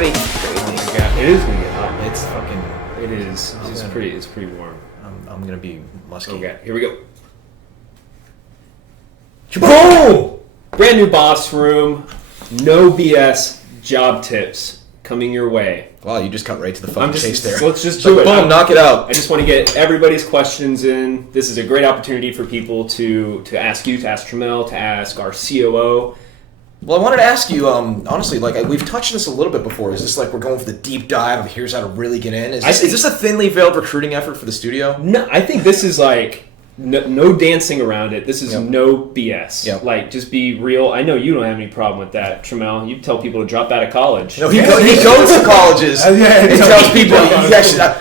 sweaty. It is gonna get hot. It's fucking. It is. It's pretty warm. I'm gonna be musky. Okay, here we go. Boom! Brand new boss room. No BS job tips coming your way. Wow, you just cut right to the fucking chase there. Let's just do it. Boom, knock it out. I just want to get everybody's questions in. This is a great opportunity for people to ask you, to ask Tramell, to ask our COO. Well, I wanted to ask you, honestly, like we've touched on this a little bit before. Is this like we're going for the deep dive of here's how to really get in? Is this a thinly veiled recruiting effort for the studio? No, I think this is like no dancing around it. This is no BS. Yep. Like, just be real. I know you don't have any problem with that, Tramell. You tell people to drop out of college. No, he goes to colleges and tells people.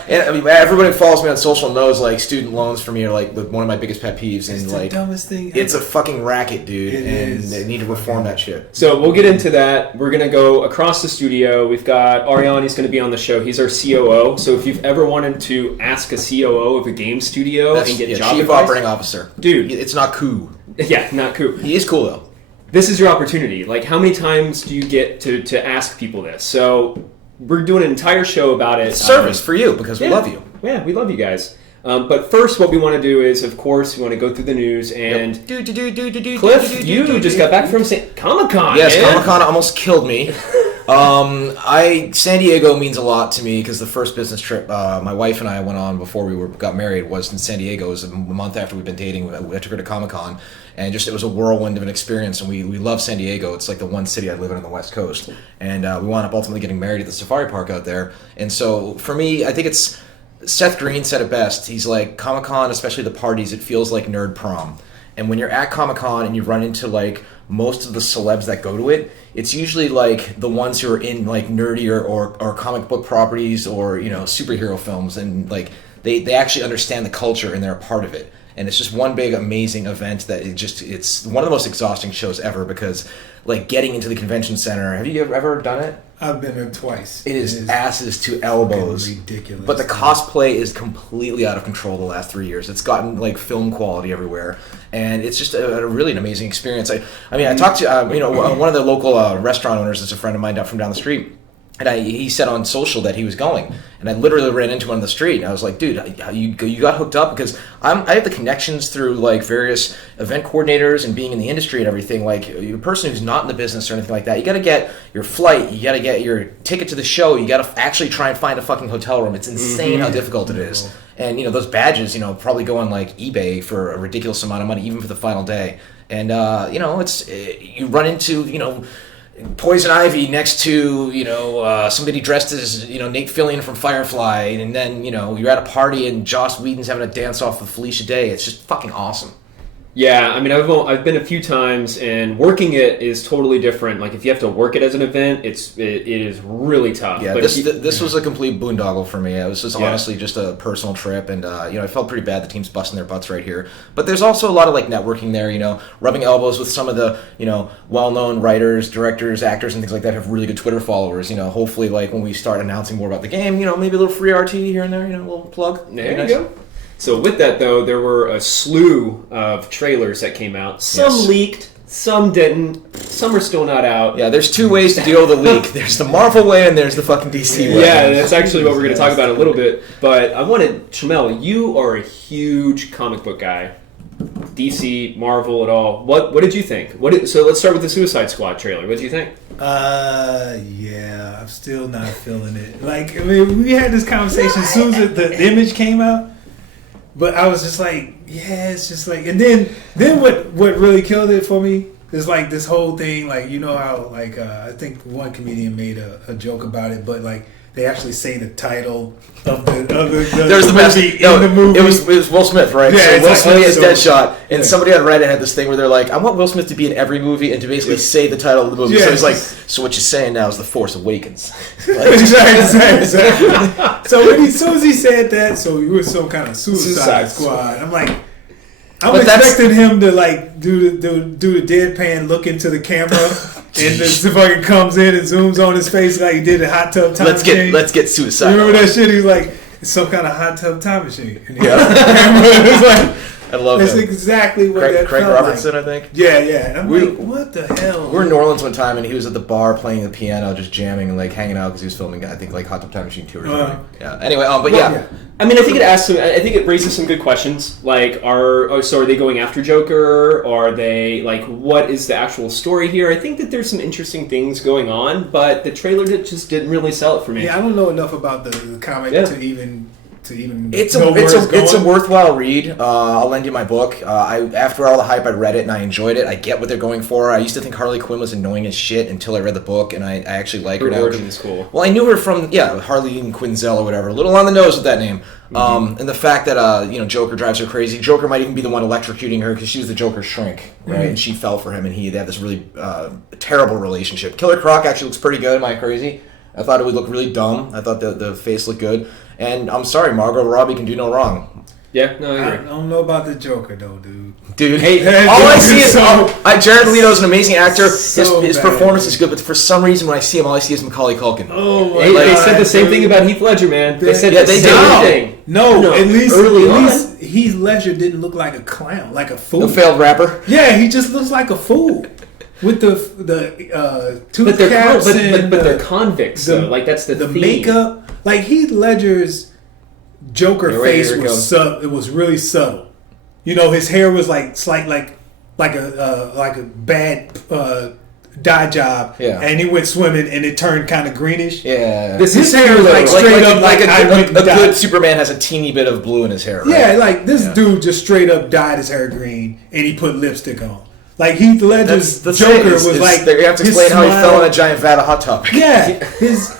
Everybody who follows me on social knows like student loans for me are like one of my biggest pet peeves. And it's like the dumbest thing it's a fucking racket, dude. They need to reform that shit. So we'll get into that. We're gonna go across the studio. We've got Arjan. He's gonna be on the show. He's our COO. So if you've ever wanted to ask a COO of a game studio and get job chief advice, operating officer, dude, it's not cool. Yeah, not cool. He is cool though. This is your opportunity. Like, how many times do you get to ask people this? So we're doing an entire show about it. It's service for you because we love you. Yeah, we love you guys. But first, what we want to do is, of course, we want to go through the news. And Cliff, you just got back from Comic-Con. Yes, Comic-Con almost killed me. San Diego means a lot to me because the first business trip my wife and I went on before we got married was in San Diego. It was a month after we'd been dating. I took her to Comic-Con, and it was a whirlwind of an experience. And we love San Diego. It's like the one city I live in on the West Coast. And we wound up ultimately getting married at the safari park out there. And so for me, I think it's Seth Green said it best. He's like, Comic-Con, especially the parties, it feels like nerd prom. And when you're at Comic-Con and you run into like most of the celebs that go to it, it's usually like the ones who are in like nerdier or comic book properties or, you know, superhero films, and like they actually understand the culture and they're a part of it. And it's just one big amazing event that it's one of the most exhausting shows ever because like getting into the convention center. Have you ever done it? I've been there twice. It is asses to elbows. Ridiculous. But the cosplay is completely out of control the last 3 years. It's gotten like film quality everywhere, and it's just a really an amazing experience. I talked to one of the local restaurant owners that's a friend of mine from down the street. And he said on social that he was going, and I literally ran into him on the street. And I was like, "Dude, you got hooked up?" Because I have the connections through like various event coordinators and being in the industry and everything. Like a person who's not in the business or anything like that, you got to get your flight, you got to get your ticket to the show, you got to actually try and find a fucking hotel room. It's insane how difficult it is. And those badges, probably go on like eBay for a ridiculous amount of money, even for the final day. And you run into Poison Ivy next to, somebody dressed as, Nate Fillion from Firefly, and then, you're at a party and Joss Whedon's having a dance-off with Felicia Day. It's just fucking awesome. Yeah, I mean, I've been a few times, and working it is totally different. Like, if you have to work it as an event, it is really tough. Yeah, but this was a complete boondoggle for me. It was just honestly just a personal trip, and I felt pretty bad. The team's busting their butts right here, but there's also a lot of like networking there. Rubbing elbows with some of the well-known writers, directors, actors, and things like that have really good Twitter followers. Hopefully, like when we start announcing more about the game, maybe a little free RT here and there. A little plug. There you go. So with that, though, there were a slew of trailers that came out. Some leaked, some didn't, some are still not out. Yeah, there's two ways to deal with a leak. There's the Marvel way and there's the fucking DC way. Yeah, that's actually what we're going to talk about in a little bit. But I wanted, Tramell, you are a huge comic book guy. DC, Marvel, at all. What did you think? So let's start with the Suicide Squad trailer. What did you think? Yeah, I'm still not feeling it. We had this conversation as soon as the image came out. But I was just like, yeah, it's just like, and then what really killed it for me is like this whole thing, like how I think one comedian made a joke about it, but like they actually say the title of the There's the best movie in the movie. It was Will Smith, right? Yeah, so Will Smith is Deadshot, and somebody on Reddit had this thing where they're like, I want Will Smith to be in every movie and to basically say the title of the movie. So he's like, so what you're saying now is The Force Awakens. Exactly. So as soon as he said that, so you were some kind of Suicide Squad. I'm like, I'm expecting him to like do the deadpan look into the camera, and the fucking comes in and zooms on his face like he did in Hot Tub Time Machine. Let's get Suicide. You remember that shit? He's like, it's some kind of Hot Tub Time Machine. And yeah. it's like, I love That's him. exactly what Craig felt Robertson, like. I think. Yeah. And I'm like, what the hell? We were in New Orleans one time, and he was at the bar playing the piano, just jamming and like hanging out because he was filming, I think, like Hot Tub Time Machine 2 or something. Yeah. Anyway, but yeah. I mean, I think it raises some good questions. Like, are they going after Joker? Or are they like, what is the actual story here? I think that there's some interesting things going on, but the trailer just didn't really sell it for me. Yeah, I don't know enough about the comic to even. It's a worthwhile read. I'll lend you my book. After all the hype, I read it and I enjoyed it. I get what they're going for. I used to think Harley Quinn was annoying as shit until I read the book, and I actually like her now. Her origin is cool. Well, I knew her from Harley and Quinzel or whatever. A little on the nose with that name. And the fact that Joker drives her crazy. Joker might even be the one electrocuting her because she was the Joker's shrink, right? And she fell for him, and they have this really terrible relationship. Killer Croc actually looks pretty good. Am I crazy? I thought it would look really dumb. I thought the face looked good. And I'm sorry, Margot Robbie can do no wrong. Yeah, no, I agree. I don't know about the Joker, though, dude. Dude, all I see is... Jared Leto is an amazing actor. His performance is good, but for some reason when I see him, all I see is Macaulay Culkin. Oh, my God. They said the same thing about Heath Ledger, man. They said the same thing. No, at least Heath Ledger didn't look like a clown, like a fool. A failed rapper? Yeah, he just looks like a fool. With the tooth caps but they're convicts, though. Like, that's the theme. Makeup. Like, Heath Ledger's Joker face was it was really subtle. His hair was like like a bad dye job. Yeah. And he went swimming and it turned kind of greenish. Yeah. His hair was like straight up like a good Superman has a teeny bit of blue in his hair, right? Yeah, like this dude just straight up dyed his hair green and he put lipstick on. Like Heath Ledger's Joker was like. You have to explain how he fell in a giant vat of Hot Topic. Yeah, his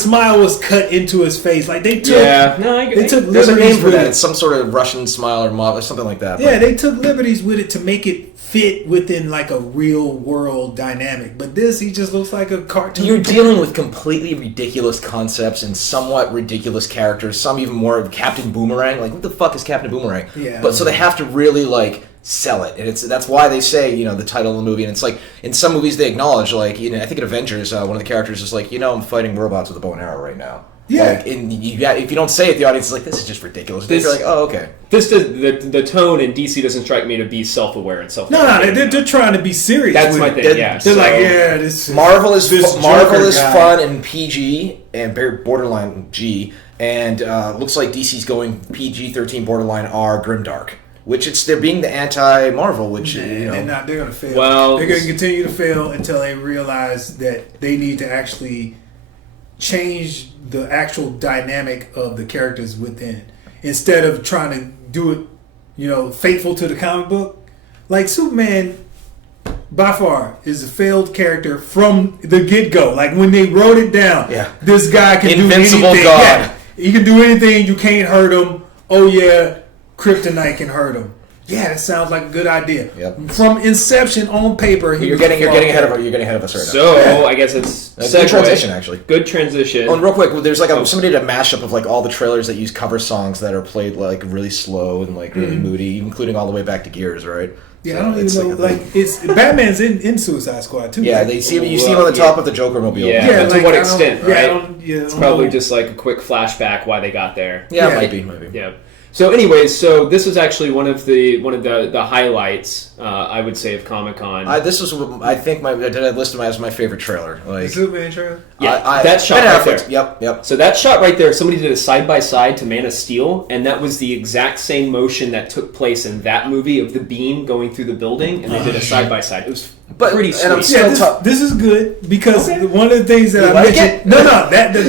smile was cut into his face. Like they took. Yeah, no, I they took there's liberties a name for with that. it. It's some sort of Russian smile or something like that. Yeah, they took liberties with it to make it fit within like a real world dynamic. But he just looks like a cartoon. You're dealing with completely ridiculous concepts and somewhat ridiculous characters. Some even more of Captain Boomerang. Like, what the fuck is Captain Boomerang? Yeah. But so they have to really like sell it, and that's why they say the title of the movie. And it's like in some movies they acknowledge, like I think in Avengers, one of the characters is like, I'm fighting robots with a bow and arrow right now. Yeah. Like, if you don't say it, the audience is like, this is just ridiculous. They're like, oh, okay. The tone in DC doesn't strike me to be self-aware and self-aware. No, they're trying to be serious. That's my thing. They're like, this Marvel is fun and PG and borderline G, and looks like DC's going PG-13 borderline R grimdark. Which they're being the anti-Marvel, which they're going to fail. Well, they're going to continue to fail until they realize that they need to actually change the actual dynamic of the characters within, instead of trying to do it, faithful to the comic book. Like Superman, by far, is a failed character from the get-go. Like when they wrote it down, this guy can Invincible do anything. God. Yeah, he can do anything. You can't hurt him. Oh yeah. Kryptonite can hurt him. Yeah, that sounds like a good idea. Yep. From inception on paper, you're getting ahead of us right now. So I guess it's a good transition, actually. Good transition. Oh, and real quick, there's like somebody did a mashup of like all the trailers that use cover songs that are played like really slow and like really moody, including all the way back to Gears, right? Yeah, so I don't even know. Like it's Batman's in Suicide Squad too. Yeah, you see him on the top of the Joker mobile. Yeah, but to what extent? Right? It's probably just like a quick flashback why they got there. Yeah, it might be. Yeah. So, anyways, this was actually one of the highlights, I would say, of Comic-Con. This was, I think, I listed as my favorite trailer. Like, the Superman trailer. Yeah, that shot right there. Yep. So that shot right there, somebody did a side by side to Man of Steel, and that was the exact same motion that took place in that movie of the beam going through the building, and they did a side by side. It was pretty sweet. This is good because one of the things that I like mentioned. it? No, the fact that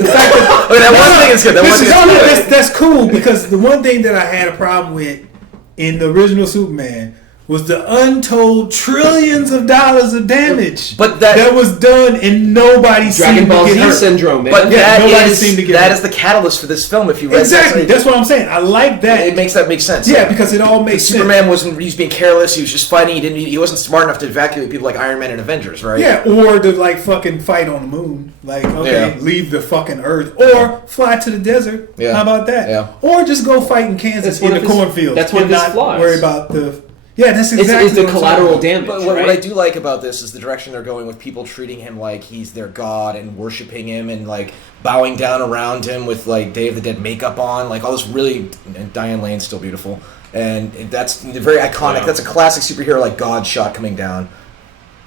that one thing is good. That's cool because the one thing that I had a problem with in the original Superman was the untold trillions of dollars of damage that was done and nobody Dragon Ball Z syndrome, man. But that is the catalyst for this film. If you read exactly, that's what I'm saying. I like that. It makes that make sense. Yeah, because it all makes sense. Superman he was being careless. He was just fighting. He wasn't smart enough to evacuate people like Iron Man and Avengers, right? Yeah, or to like fucking fight on the moon. Like, leave the fucking Earth or fly to the desert. Yeah. How about that? Yeah. Or just go fight in Kansas in the cornfields. That's one of his flaws. Worry about the. Yeah, that's exactly it's the collateral damage. But what I do like about this is the direction they're going with people treating him like he's their god and worshiping him and like bowing down around him with like Day of the Dead makeup on, like all this really. And Diane Lane's still beautiful. and that's very iconic. Wow. That's a classic superhero like God shot coming down.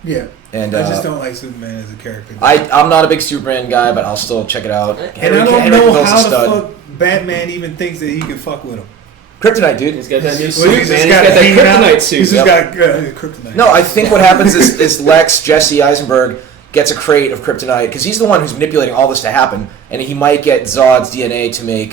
Yeah. And I just don't like Superman as a character. I'm not a big Superman guy, but I'll still check it out. And I don't know how the fuck Batman even thinks that he can fuck with him. Kryptonite, dude. He's got that new Well, suit, man. he's He's got got that hanging out. kryptonite suit. He's just got kryptonite. No, I think what happens is Lex, Jesse Eisenberg, gets a crate of kryptonite because he's the one who's manipulating all this to happen, and he might get Zod's DNA to make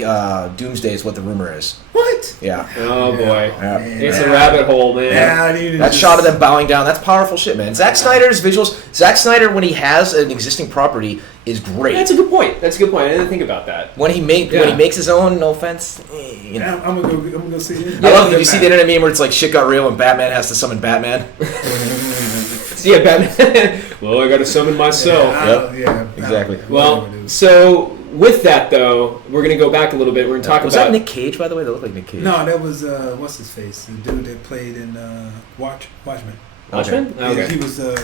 Doomsday is what the rumor is. What? Yeah. Oh boy, Yeah. it's a rabbit hole, man. That shot of them bowing down, that's powerful shit, man. Zack Snyder's visuals, Zack Snyder, when he has an existing property, is great. That's a good point. That's a good point. I didn't think about that. When he makes his own, no offense, you know. I'm gonna go see it. I love it. You see the internet meme where it's like shit got real and Batman has to summon Batman. Yeah, Batman. Well, I got to summon myself. Yeah, exactly. Well, so with that though, we're gonna go back a little bit. We're gonna talk Was about. that Nick Cage, by the way? That looked like Nick Cage. No, that was what's his face? The dude that played in Watchmen. Watchmen? Okay. He was the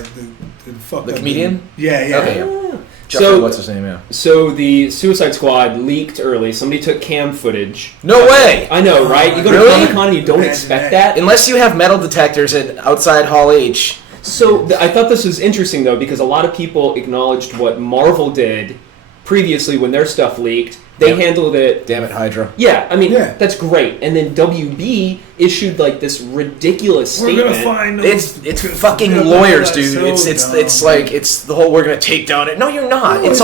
fucked The up comedian? dude. Yeah. Okay, yeah. Ah. Jeffrey, what's his name? Yeah. So the Suicide Squad leaked early. Somebody took cam footage. No way! I know, right? You go to Really? Comic-Con and you don't Imagine expect that. that. Unless you have metal detectors at outside Hall H. So I thought this was interesting though because a lot of people acknowledged what Marvel did previously when their stuff leaked. They Yep. handled it. Damn it, Hydra. Yeah, I mean Yeah. that's great. And then WB issued like this ridiculous We're statement. gonna find those. It's fucking lawyers, dude. It's like it's the whole we're gonna take down it. No, you're not. No, it's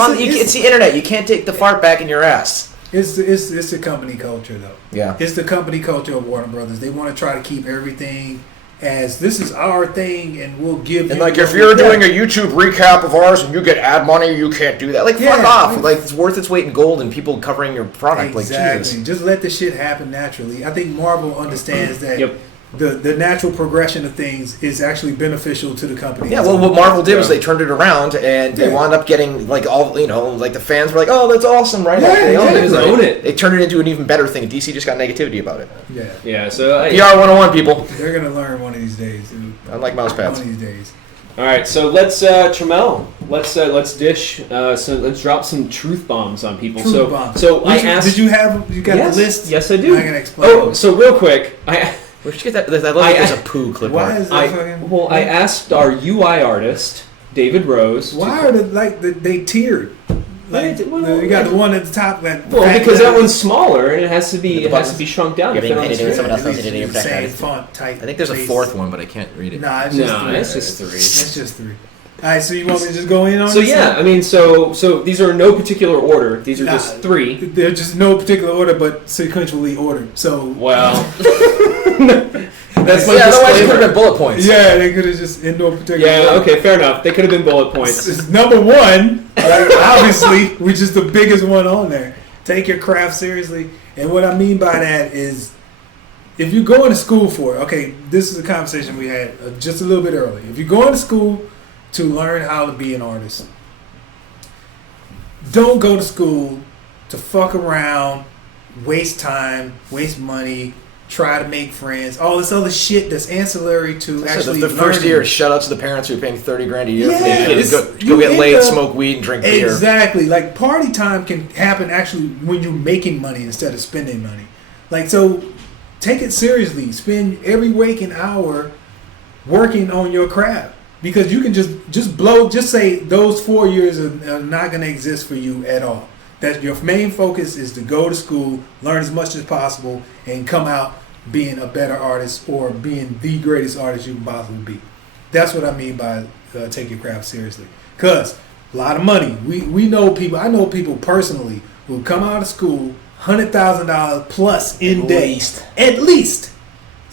the internet. You can't take the fart back in your ass. It's the company culture though. Yeah. It's the company culture of Warner Brothers. They want to try to keep everything as this is our thing, and we'll give. And you like, what if we you're got. doing a YouTube recap of ours and you get ad money, you can't do that. Like, Yeah, fuck off. like- Like, it's worth its weight in gold and people covering your product. Exactly. Like, Jesus. Just let the shit happen naturally. I think Marvel understands that Yep. the natural progression of things is actually beneficial to the company. Yeah, well, what Marvel did was Yeah. they turned it around and they Yeah. wound up getting, like, all, you know, like the fans were like, oh, that's awesome, right? Yeah, Like, they owned yeah, it, they right? own it. They turned it into an even better thing. And DC just got negativity about it. Yeah, Yeah. So PR 101, people. they're gonna learn one of these days, dude. Unlike mouse pads. One of these days. all right. So let's Tramell. Let's dish. So let's drop some truth bombs on people. Truth so bomb. so I asked. Did you got yes, the list? Yes, I do. I'm gonna explain. Oh, so real quick, Where'd you get that? I love that there's a poo clip Why art. is that fucking? I asked our UI artist David Rose. Why are they tiered? Like, Well, you got the one at the top that. Well, because that one's smaller and it has to be shrunk down. Yeah, to fit on the but screen. someone else At least did it it's in the your same back. font type. I think there's a face. fourth one, but I can't read it. Nah, it's No, just three. it's just three. It's just three. All right, so you want me to just go in on So this yeah, one? I mean, so these are in no particular order. These are just three. They're just no particular order, but sequentially ordered. So Well, that's my Yeah, otherwise it could have been disclaimer. bullet points. yeah, they could have just in no particular Yeah, order. okay, fair enough. They could have been bullet points. It's number one, like, obviously, which is the biggest one on there. Take your craft seriously, and what I mean by that is, if you're going to school for it, okay, this is a conversation we had just a little bit earlier. If you're going to school to learn how to be an artist, don't go to school to fuck around, waste time, waste money, try to make friends, all this other shit that's ancillary to So actually the first learning. year, shout out to the parents who are paying $30,000 a year for Yeah, their kids. it's- Go you get end laid, up- smoke weed, and drink beer. Exactly. Like, party time can happen actually when you're making money instead of spending money. Like, so take it seriously. Spend every waking hour working on your craft, because you can just say those 4 years are not going to exist for you at all. That your main focus is to go to school, learn as much as possible, and come out being a better artist or being the greatest artist you can possibly be. That's what I mean by take your craft seriously. Because a lot of money. We know people. I know people personally who come out of school $100,000 plus in days. At least.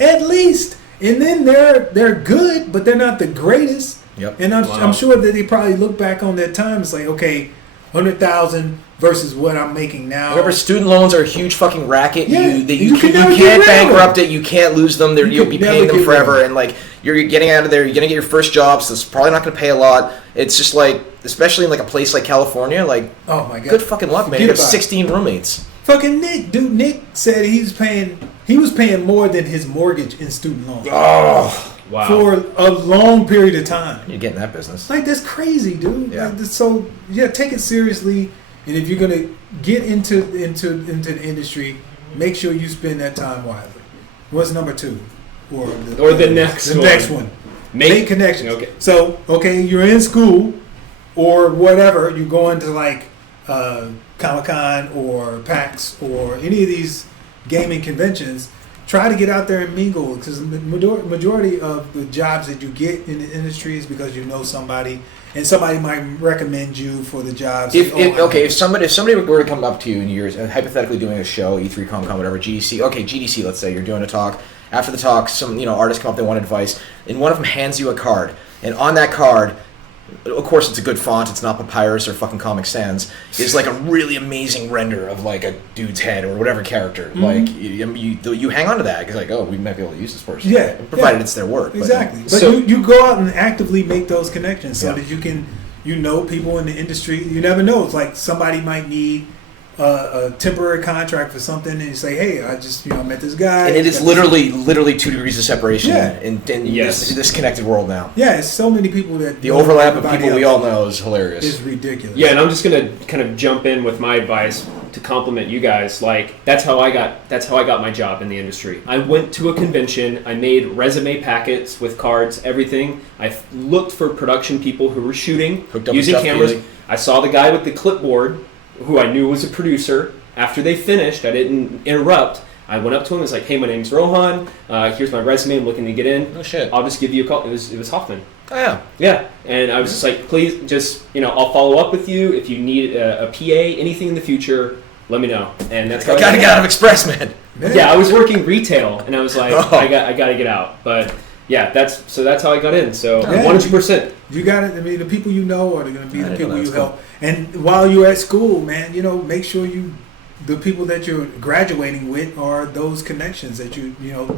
And then they're good, but they're not the greatest. Yep. And I'm sure that they probably look back on that time. It's like, okay, 100,000 versus what I'm making now. Remember, student loans are a huge fucking racket. Yeah, You can never get can't rid of them. bankrupt it. You can't lose them. You'll be can paying never them get rid of forever. them. And like, you're getting out of there. You're gonna get your first job, so it's probably not gonna pay a lot. It's just like, especially in like a place like California, like, Oh my god. good fucking luck, man. Forget You have about it. 16 roommates. Fucking Nick, dude. Nick said he was paying more than his mortgage in student loans Oh, Wow. for a long period of time. you're getting that business. Like, that's crazy, dude. Yeah. Like, so yeah, take it seriously. And if you're gonna get into the industry, make sure you spend that time wisely. What's number 2? Or the next one. Next one. Make connections. Okay. So, you're in school or whatever. You go into like Comic-Con or PAX or any of these gaming conventions. Try to get out there and mingle, because the majority of the jobs that you get in the industry is because you know somebody, and somebody might recommend you for the jobs. If somebody were to come up to you in years, hypothetically doing a show, E3, Comic-Con, whatever, GDC, let's say you're doing a talk. After the talk, some artists come up, they want advice, and one of them hands you a card, and on that card, of course it's a good font, it's not Papyrus or fucking Comic Sans, is like a really amazing render of like a dude's head or whatever character. Mm-hmm. Like you hang on to that because like, oh, we might be able to use this person. Yeah, provided it's their work. Exactly. But you go out and actively make those connections so that you can people in the industry. You never know. It's like somebody might need a temporary contract for something, and you say, hey, I just met this guy, and it is literally 2 degrees of separation in yes. this connected world now. Yeah, it's so many people that the overlap of people we all know is hilarious. It's ridiculous. Yeah, and I'm just gonna kind of jump in with my advice to compliment you guys. Like that's how I got my job in the industry. I went to a convention, I made resume packets with cards, everything. I looked for production people who were shooting, using cameras. I saw the guy with the clipboard, who I knew was a producer. After they finished, I didn't interrupt. I went up to him and was like, hey, my name's Rohan. Here's my resume. I'm looking to get in. Oh, shit. I'll just give you a call. It was Hoffman. Oh, yeah. Yeah. And I was just like, please, just, I'll follow up with you. If you need a PA, anything in the future, let me know. And that's how I got to get out of Express, man. Yeah, I was working retail, and I was like, I got to get out. But yeah, that's how I got in. So 100%. You got it. I mean, the people you know are going to be the people you help. And while you're at school, man, make sure the people that you're graduating with are those connections that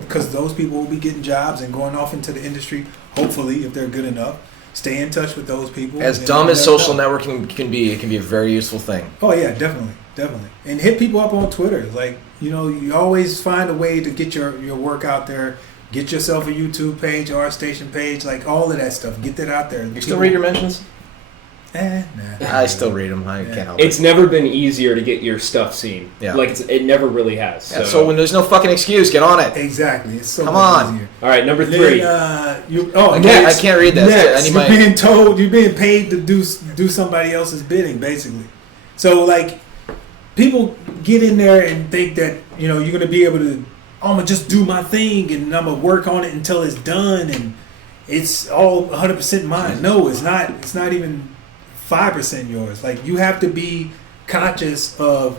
because those people will be getting jobs and going off into the industry. Hopefully, if they're good enough, stay in touch with those people. As dumb as social networking can be, it can be a very useful thing. Oh yeah, definitely. And hit people up on Twitter. Like you always find a way to get your work out there. Get yourself a YouTube page, ArtStation page, like all of that stuff. Get that out there. You still read your mentions? Nah. I still read them. I can't help it. It's never been easier to get your stuff seen. Yeah. Like it never really has. Yeah, so when there's no fucking excuse, get on it. Exactly. It's so Come on. easier. All right, number 3. I can't read that. Next, you're being paid to do somebody else's bidding, basically. So like, people get in there and think that you're going to be able to. I'm going to just do my thing and I'm going to work on it until it's done and it's all 100% mine. No, it's not. It's not even 5% yours. Like, you have to be conscious of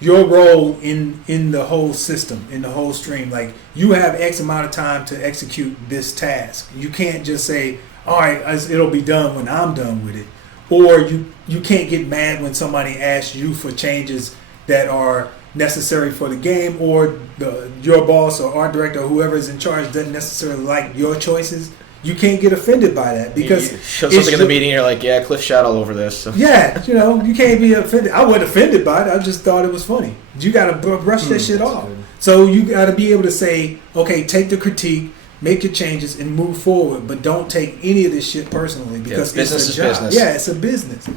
your role in the whole system, in the whole stream. Like, you have X amount of time to execute this task. You can't just say, all right, it'll be done when I'm done with it. Or you can't get mad when somebody asks you for changes that are necessary for the game, or your boss or art director or whoever is in charge doesn't necessarily like your choices. You can't get offended by that because you show something in the meeting, you're like, yeah, Cliff shot all over this. So. Yeah, you can't be offended. I wasn't offended by it. I just thought it was funny. You got to brush that shit off. So you got to be able to say, okay, take the critique, make your changes, and move forward. But don't take any of this shit personally because business it's a is job. business. Yeah, it's a business.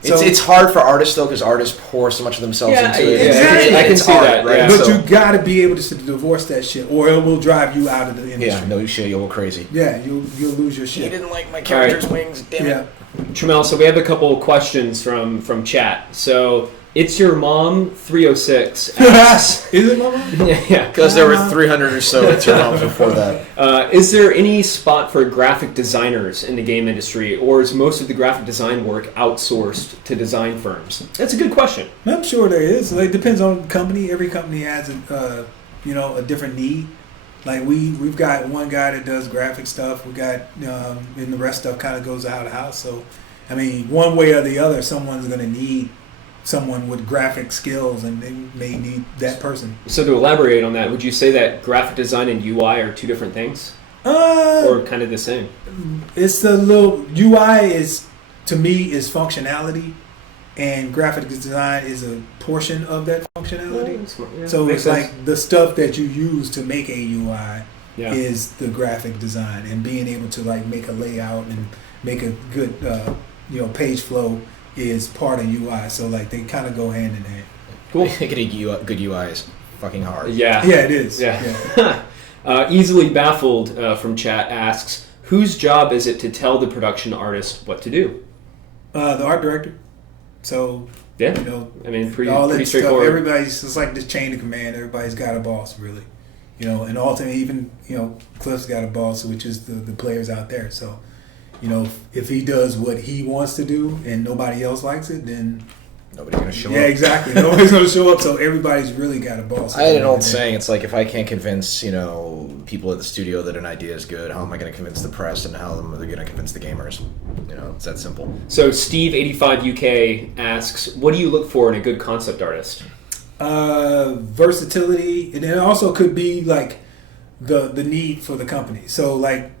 It's hard for artists though, because artists pour so much of themselves into it. Exactly. I can see that, right? But you got to be able to divorce that shit, or it will drive you out of the industry. Yeah, no shit, you'll go crazy. Yeah, you'll lose your shit. He didn't like my character's wings. Damn it. Tramell, so we have a couple of questions from chat. So it's your mom 306 asks, Is it my mom? Yeah, because there were 300 or so It's Your Moms before that. Is there any spot for graphic designers in the game industry, or is most of the graphic design work outsourced to design firms? That's a good question. I'm sure there is. Like, depends on the company. Every company has a different need. Like we've got one guy that does graphic stuff. We got and the rest stuff kind of goes out of house. So, I mean, one way or the other, someone's going to need someone with graphic skills, and they may need that person. So to elaborate on that, would you say that graphic design and UI are two different things, or kind of the same? It's a little UI to me is functionality, and graphic design is a portion of that functionality. So it's sense. Like the stuff that you use to make a UI is the graphic design, and being able to like make a layout and make a good page flow is part of UI. So like they kind of go hand in hand. Cool. Making a good UI is fucking hard. Yeah. Yeah, it is. Yeah. Easily Baffled from chat asks, whose job is it to tell the production artist what to do? The art director. So, Yeah. I mean, pretty straightforward. Everybody's, it's like this chain of command. Everybody's got a boss, really. And ultimately, even, Cliff's got a boss, which is the players out there. So, if he does what he wants to do and nobody else likes it, then nobody's going to show up. Yeah, exactly. Nobody's going to show up, so everybody's really got a boss. I had an old saying, it's like, if I can't convince, people at the studio that an idea is good, how am I going to convince the press, and how am I going to convince the gamers? It's that simple. So Steve85UK asks, what do you look for in a good concept artist? Versatility, and it also could be like the need for the company. So like,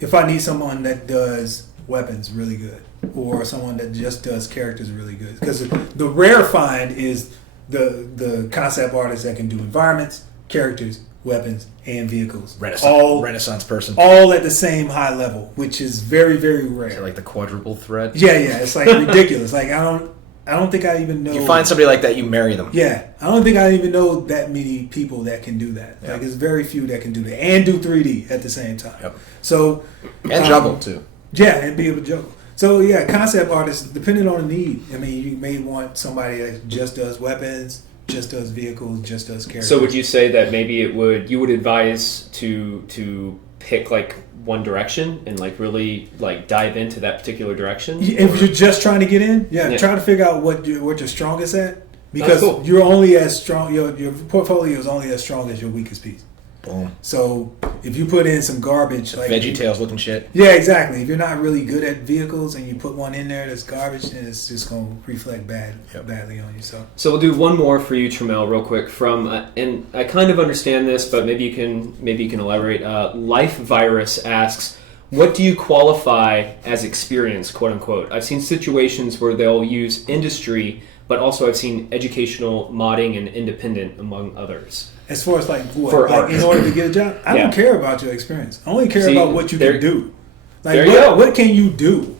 if I need someone that does weapons really good, or someone that just does characters really good, because the rare find is the concept artist that can do environments, characters, weapons, and vehicles. Renaissance person. All at the same high level, which is very, very rare. Is it like the quadruple threat? Yeah, it's like ridiculous. Like I don't think I even know. You find somebody like that, you marry them. Yeah, I don't think I even know that many people that can do that. Yeah. Like, it's very few that can do that and do 3D at the same time. Yep. So and juggle too. Yeah, and be able to juggle. So yeah, concept artists, depending on the need. I mean, you may want somebody that just does weapons, just does vehicles, just does characters. So would you say that maybe you would advise to pick like one direction and like really like dive into that particular direction? If you're just trying to get in, try to figure out what you're strongest at, because cool. you're only as strong. Your portfolio is only as strong as your weakest piece. Boom. So if you put in some garbage, like VeggieTales looking shit. Yeah, exactly. If you're not really good at vehicles and you put one in there that's garbage, then it's just going to reflect badly on you. So we'll do one more for you, Tramell, real quick. From and I kind of understand this, but maybe you can elaborate. Life Virus asks, what do you qualify as experience, quote unquote? I've seen situations where they'll use industry, but also I've seen educational, modding, and independent, among others. As far as like what? For like art. In order to get a job? I don't care about your experience. I only care about what you can do. Like what can you do?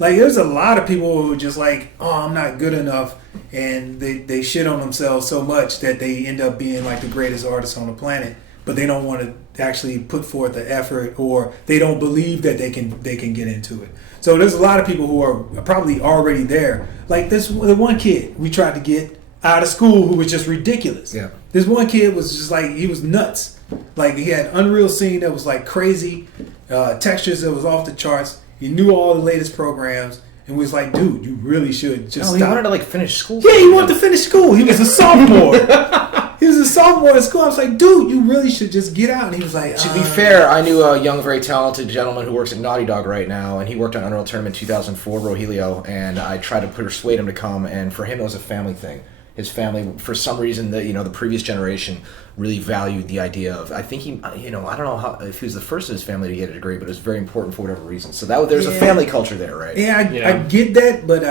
Like there's a lot of people who are just like, oh, I'm not good enough, and they shit on themselves so much that they end up being like the greatest artists on the planet, but they don't want to actually put forth the effort, or they don't believe that they can get into it. So there's a lot of people who are probably already there. Like the one kid we tried to get out of school who was just ridiculous. Yeah. This one kid was just like, he was nuts. Like he had Unreal Scene that was like crazy, textures that was off the charts. He knew all the latest programs, and was like, dude, you really should just stop. He wanted to like finish school. Yeah, he wanted to finish school. He was a sophomore. He was a sophomore in school. I was like, dude, you really should just get out. And he was like, to be fair, I knew a young, very talented gentleman who works at Naughty Dog right now, and he worked on Unreal Tournament 2004, Rogelio, and I tried to persuade him to come, and for him it was a family thing. His family, for some reason, the previous generation really valued the idea of. I think he, I don't know if he was the first in his family to get a degree, but it was very important for whatever reason. So there's a family culture there, right? Yeah, I get that, but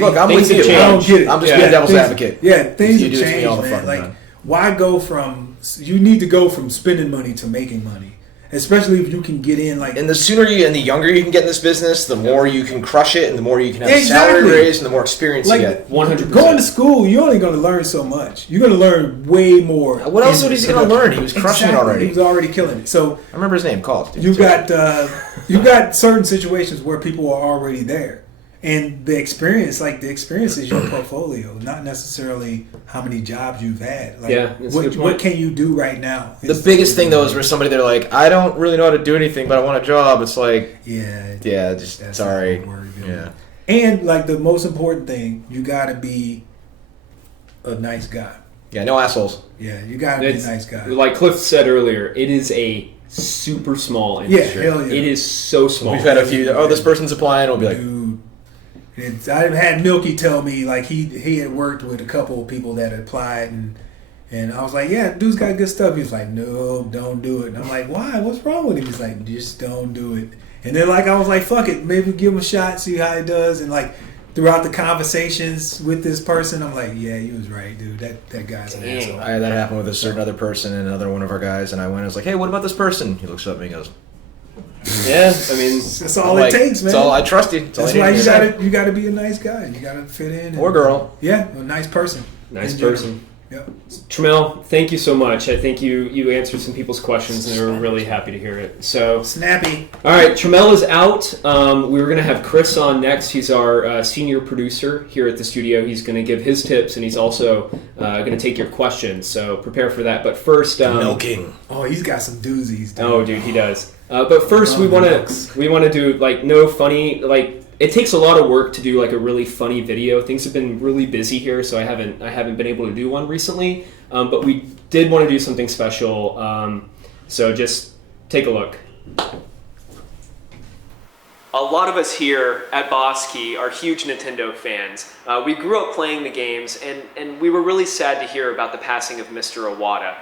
look, I'm with you. I don't get it. I'm just being devil's advocate. Yeah, things have changed, changed, man. Like, why go from? You need to go from spending money to making money. Especially if you can get in, like, and the sooner and the younger you can get in this business, the more you can crush it, and the more you can have a salary raise, and the more experience you get. 100%. Going to school, you're only going to learn so much. You're going to learn way more. What else was he going to learn? He was crushing it already. He was already killing it. So I remember his name. Call it. You got certain situations where people are already there, and the experience is your portfolio, not necessarily how many jobs you've had. Like, what can you do right now? The biggest thing though is where somebody they're like, I don't really know how to do anything, but I want a job. It's like, just sorry. Yeah. And like the most important thing, you got to be a nice guy. Yeah, no assholes. Yeah, you got to be a nice guy. Like Cliff said earlier, it is a super small industry. Yeah, hell yeah. It is so small. We've had a few. Oh, this person's applying. We'll be like, dude. I've had Mielke tell me like he had worked with a couple of people that applied, and I was like, yeah, dude's got good stuff. He was like, no, don't do it. And I'm like, why? What's wrong with him? He's like, just don't do it. And then like I was like, fuck it, maybe give him a shot, see how he does. And like throughout the conversations with this person, I'm like, yeah, he was right, dude. That guy's an asshole. I had that happen with a certain other person and another one of our guys, and I went, I was like, hey, what about this person? He looks up at me and goes, yeah, I mean, that's all it takes, man. That's all I trust you. That's why you gotta be a nice guy. You gotta fit in. Or girl. Yeah, a nice person. Nice person. Yep. Tramell, thank you so much. I think you answered some people's questions, and they were really happy to hear it. So snappy. All right, Tramell is out. We were going to have Chris on next. He's our senior producer here at the studio. He's going to give his tips, and he's also going to take your questions. So prepare for that. But first, milking. Oh, he's got some doozies. Dude. Oh, dude, he does. But first, we want to do like no funny like. It takes a lot of work to do like a really funny video. Things have been really busy here, so I haven't been able to do one recently. But we did want to do something special. So just take a look. A lot of us here at Boss Key are huge Nintendo fans. We grew up playing the games, and we were really sad to hear about the passing of Mr. Iwata.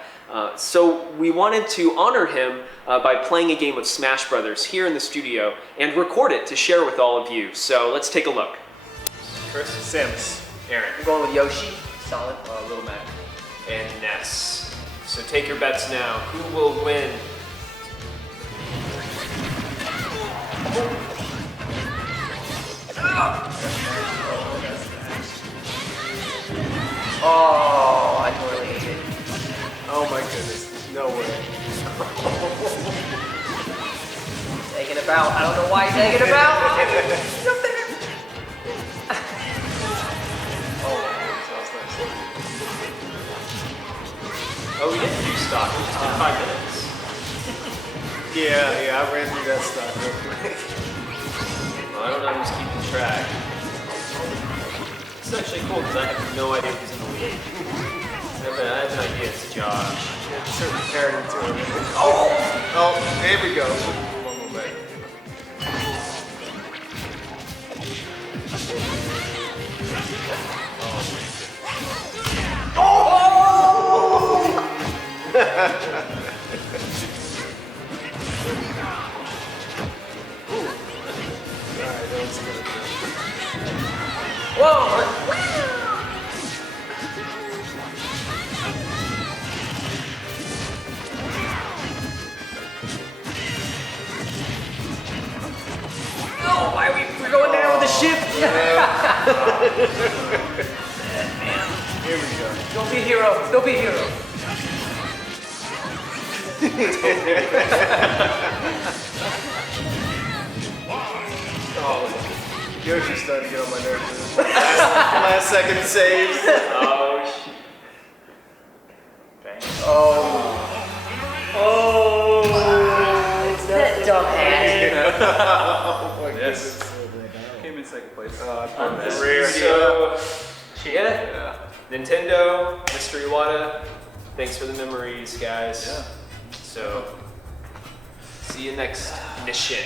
So we wanted to honor him by playing a game of Smash Brothers here in the studio and record it to share with all of you. So let's take a look. Chris? Samus. Aaron? I'm going with Yoshi. Solid. Little Mac. And Ness. So take your bets now. Who will win? Oh, I totally hate it. Oh my goodness. No way. Taking it out. I don't know why you're taking it out. He's up there. Oh my goodness, that was nice. Oh, we didn't do stock. We just did 5 minutes. Yeah, I ran through that stuff real quick. Well, I don't know who's keeping track. It's actually cool because I have no idea who's in the lead. I have an idea. It's Josh. Certain character to it. Oh, there we go. One more back. Alright, that was good. Whoa. Oh, why we're going down with the shift? Here we go. Don't be a hero. Don't be a hero. Oh, Yoshi's starting to get on my nerves. Last second saves. Oh, shit. It's that dumbass. Oh my Yes. goodness. Came in second place. Rare. So, yeah. Nintendo, Mr. Iwata, thanks for the memories, guys. Yeah. So, see you next mission.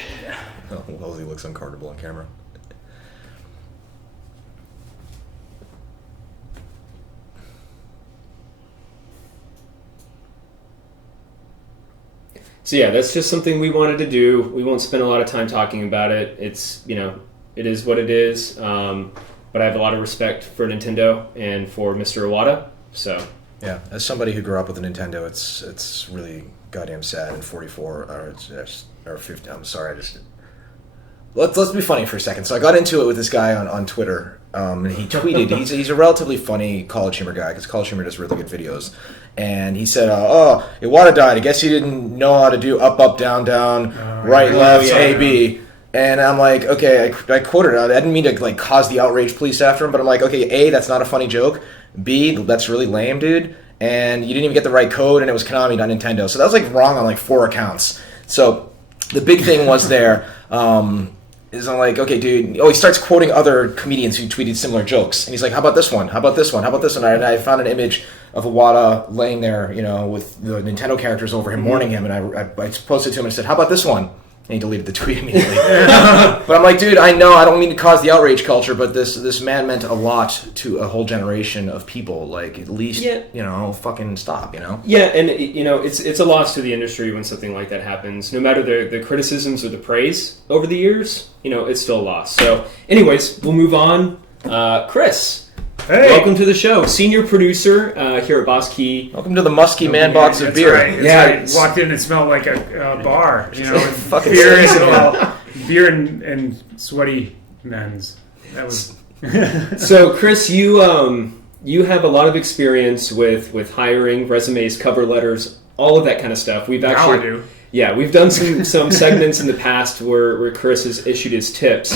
Oh, Wellesley looks uncomfortable on camera. So yeah, that's just something we wanted to do. We won't spend a lot of time talking about it. It's, it is what it is. But I have a lot of respect for Nintendo and for Mr. Iwata. So Yeah, as somebody who grew up with a Nintendo, it's really goddamn sad. And 44 or 50. I'm sorry, let's be funny for a second. So I got into it with this guy on Twitter, and he tweeted. he's a relatively funny College Humor guy because College Humor does really good videos. And he said, "Oh, Iwata died. I guess he didn't know how to do up, down, right, left, A, B." And I'm like, okay, I quoted it. I didn't mean to cause the outrage police after him, but I'm like, okay, A, that's not a funny joke. B, that's really lame, dude. And you didn't even get the right code, and it was Konami, not Nintendo. So that was wrong on 4 accounts. So the big thing was there. Is I'm like, okay, dude. Oh, he starts quoting other comedians who tweeted similar jokes, and he's like, how about this one? How about this one? How about this one? And I found an image of Iwata laying there, with the Nintendo characters over him, mourning him, and I posted to him and said, how about this one? And he deleted the tweet immediately. But I'm like, dude, I know I don't mean to cause the outrage culture, but this man meant a lot to a whole generation of people. At least, fucking stop, Yeah, and it's a loss to the industry when something like that happens. No matter the criticisms or the praise over the years, it's still a loss. So, anyways, we'll move on. Chris, Hey. welcome to the show. Senior producer here at Boss Key. Welcome to the musky man box of That's beer. Right. Yeah, Walked in and smelled like a bar, with Fucking beer and sweaty men's. That was So, Chris, you you have a lot of experience with hiring, resumes, cover letters, all of that kind of stuff. We've actually, now I do. Yeah, we've done some segments in the past where Chris has issued his tips.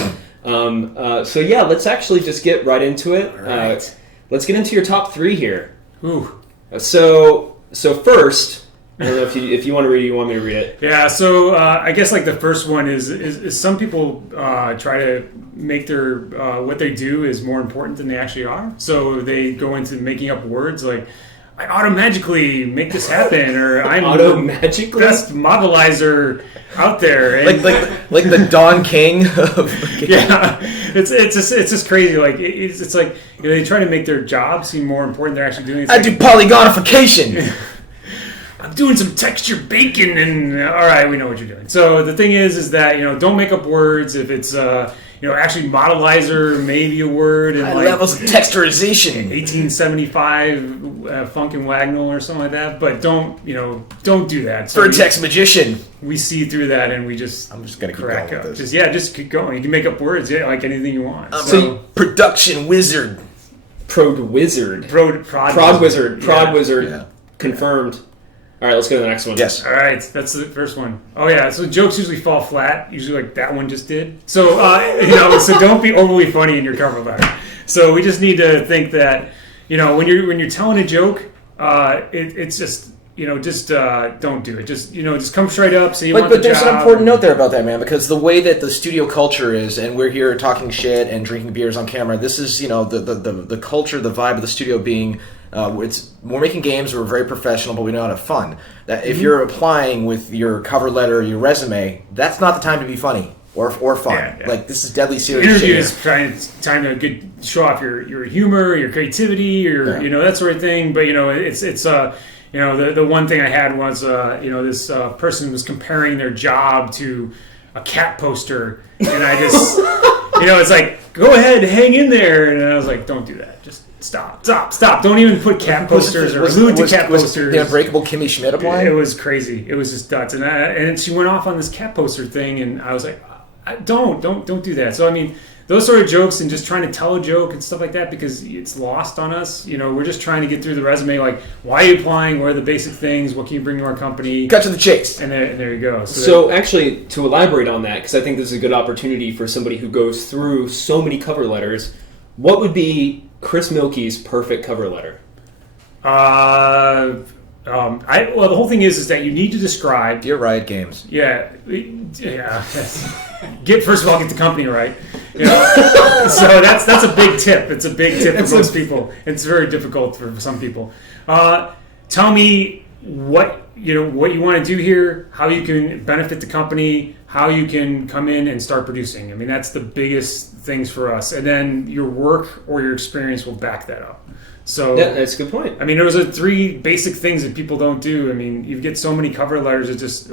So yeah, let's actually just get right into it. Right. Let's get into your top 3 here. Ooh. So first, I don't know if you want to read it, you want me to read it. Yeah, so I guess like the first one is some people try to make their what they do is more important than they actually are. So they go into making up words like, I auto-magically make this happen, or I'm Auto-magically? the best modelizer out there. And like the Don King of yeah, it's just crazy. Like it's like they try to make their job seem more important than they're actually doing. It's I like, do polygonification. I'm doing some texture bacon, and all right, we know what you're doing. So the thing is that don't make up words. If it's actually modelizer, maybe a word, and High like levels of texturization. 1875 Funk and Wagnall or something like that. But don't do that. So Vertex magician. we see through that, and we I'm just gonna keep crack going with up. this. Just keep going. You can make up words, like anything you want. So production wizard. Prod wizard. Prod Wizard. Yeah. Wizard. Yeah. Confirmed. All right, let's go to the next one. Yes. All right, that's the first one. Oh yeah, so jokes usually fall flat. Usually, like that one just did. So so don't be overly funny in your cover letter. So we just need to think that when you're telling a joke, it's just don't do it. Just come straight up. Say you want the But there's job. an important note there about that, man, because the way that the studio culture is, and we're here talking shit and drinking beers on camera. This is the culture, the vibe of the studio being. We're making games. We're very professional, but we know how to have fun. That if you're applying with your cover letter, your resume, that's not the time to be funny or fun. Yeah. Like this is deadly serious. Interview shit. is time to show off your humor, your creativity, that sort of thing. But it's the one thing I had was this person was comparing their job to a cat poster, and I just it's like, go ahead, hang in there, and I was like, don't do that, just stop. Don't even put cat posters or allude to cat posters. The Unbreakable Kimmy Schmidt applying? It was crazy. It was just nuts, and she went off on this cat poster thing, and I was like, don't do that. So I mean, those sort of jokes and just trying to tell a joke and stuff like that, because it's lost on us. We're just trying to get through the resume, like, why are you applying? What are the basic things? What can you bring to our company? Cut to the chase. And there you go. So actually, to elaborate on that, because I think this is a good opportunity for somebody who goes through so many cover letters, what would be Chris Mielke's perfect cover letter? The whole thing is that you need to describe. Dear Riot Games. Yeah. Yes. First of all, get the company right. So that's a big tip. It's a big tip for most people. It's very difficult for some people. Tell me what you want to do here, how you can benefit the company, how you can come in and start producing. I mean, that's the biggest things for us. And then your work or your experience will back that up. So yeah, that's a good point. I mean, those are 3 basic things that people don't do. I mean, you get so many cover letters that just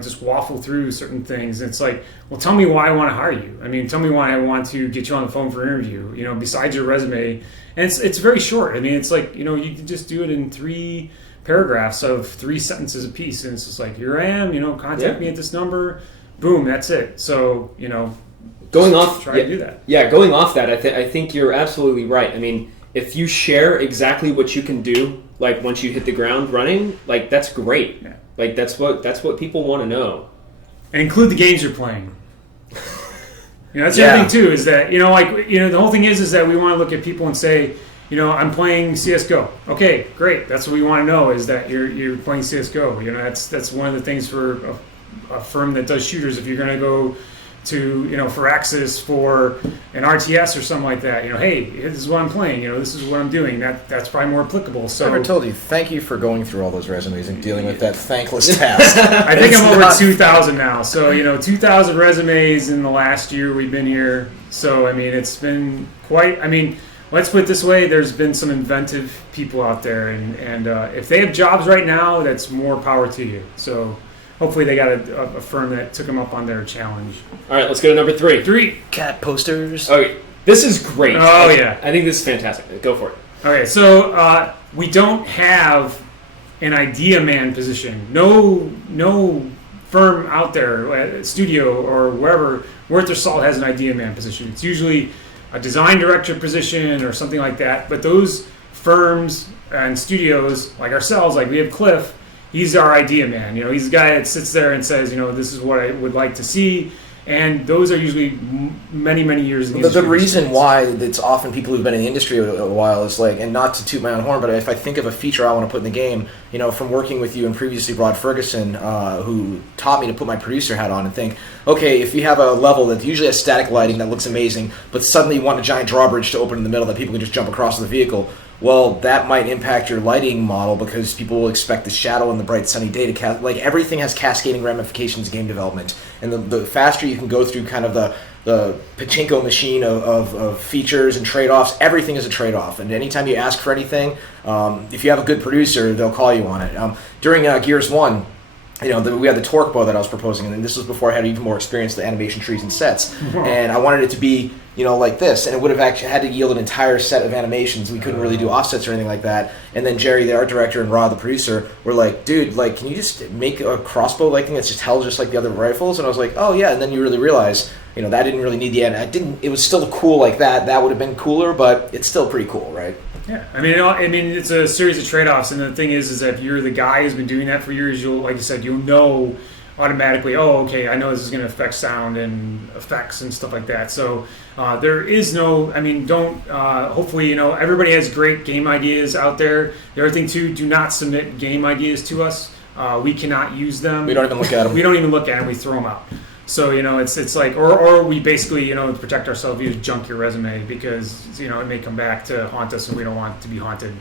just waffle through certain things. It's like, well, tell me why I want to hire you. I mean, tell me why I want to get you on the phone for an interview, besides your resume. And it's very short. I mean, it's like, you can just do it in 3 paragraphs of 3 sentences a piece. And it's just like, here I am, contact me at this number. Boom, that's it. So, going off, try to do that. Yeah, going off that, I think you're absolutely right. I mean, if you share exactly what you can do, like once you hit the ground running, like that's great. Yeah. Like that's what people want to know. And include the games you're playing. That's the other thing too, is that the whole thing is that we want to look at people and say, I'm playing CS:GO. Okay, great. That's what we want to know, is that you're playing CS:GO. That's one of the things for a firm that does shooters. If you're going to go to Firaxis for an RTS or something like that, hey, this is what I'm playing. This is what I'm doing. That's probably more applicable. So I never told you. Thank you for going through all those resumes and dealing with that thankless task. I think I'm over 2,000 now. So 2,000 resumes in the last year we've been here. So I mean, it's been quite. I mean, let's put it this way: there's been some inventive people out there, and if they have jobs right now, that's more power to you. So hopefully they got a firm that took them up on their challenge. All right, let's go to number 3. 3. Cat posters. Okay, this is great. Oh, yeah. I think this is fantastic. Go for it. Okay, so we don't have an idea man position. No firm out there, studio or wherever, worth their salt has an idea man position. It's usually a design director position or something like that. But those firms and studios like ourselves, like we have Cliff, he's our idea man. He's the guy that sits there and says, this is what I would like to see. And those are usually many, many years in the industry. The reason why it's often people who've been in the industry a while is like, and not to toot my own horn, but if I think of a feature I want to put in the game, from working with you and previously Rod Ferguson, who taught me to put my producer hat on and think, okay, if you have a level that usually has static lighting that looks amazing, but suddenly you want a giant drawbridge to open in the middle that people can just jump across the vehicle, well, that might impact your lighting model because people will expect the shadow and the bright sunny day to like everything has cascading ramifications in game development, and the faster you can go through kind of the pachinko machine of features and trade-offs, everything is a trade-off, and anytime you ask for anything, if you have a good producer, they'll call you on it. During Gears 1, we had the torque bow that I was proposing, and this was before I had even more experience with the animation trees and sets, and I wanted it to be like this, and it would have actually had to yield an entire set of animations. We couldn't really do offsets or anything like that. And then Jerry, the art director, and Rod, the producer, were like, dude, like, can you just make a crossbow like thing that's just held just like the other rifles? And I was like, oh yeah. And then you really realize, that didn't really need the it was still cool like that. That would have been cooler, but it's still pretty cool, right? Yeah, I mean, it's a series of trade-offs, and the thing is that if you're the guy who's been doing that for years, like you said, you'll know automatically, oh, okay, I know this is going to affect sound and effects and stuff like that. So there is no, hopefully, everybody has great game ideas out there. The other thing, too, do not submit game ideas to us. We cannot use them. We don't even look at them. We don't even look at them. We throw them out. So, it's like, or we basically, to protect ourselves, we just junk your resume because, it may come back to haunt us and we don't want to be haunted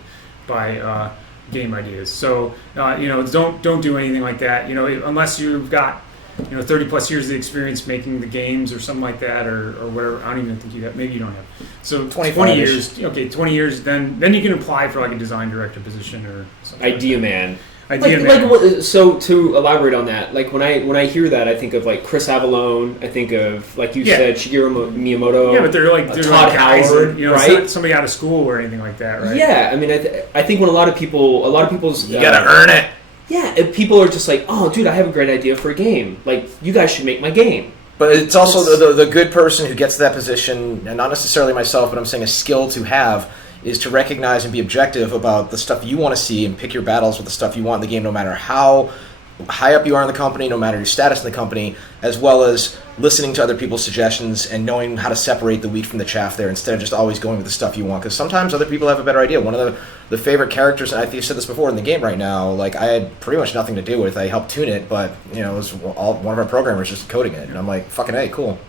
by game ideas. So, don't do anything like that, unless you've got, 30 plus years of experience making the games or something like that or whatever. I don't even think you have, maybe you don't have. So 20 years, okay, 20 years, then you can apply for like a design director position or something. Idea man. So to elaborate on that, like when I hear that, I think of like Chris Avallone. I think of, like you said, Shigeru Miyamoto. Yeah, but they're Todd like guys, Howard, right? It's not somebody out of school or anything like that, right? Yeah, I mean, I think when a lot of people's you gotta earn it. Yeah, and people are just like, oh, dude, I have a great idea for a game. Like, you guys should make my game. But it's also the good person who gets to that position, and not necessarily myself, but I'm saying a skill to have, is to recognize and be objective about the stuff you want to see and pick your battles with the stuff you want in the game, no matter how high up you are in the company, no matter your status in the company, as well as listening to other people's suggestions and knowing how to separate the wheat from the chaff there instead of just always going with the stuff you want. Because sometimes other people have a better idea. One of the favorite characters, and I think you said this before, in the game right now, like I had pretty much nothing to do with. I helped tune it, but it was one of our programmers just coding it, and I'm like, fucking hey, cool.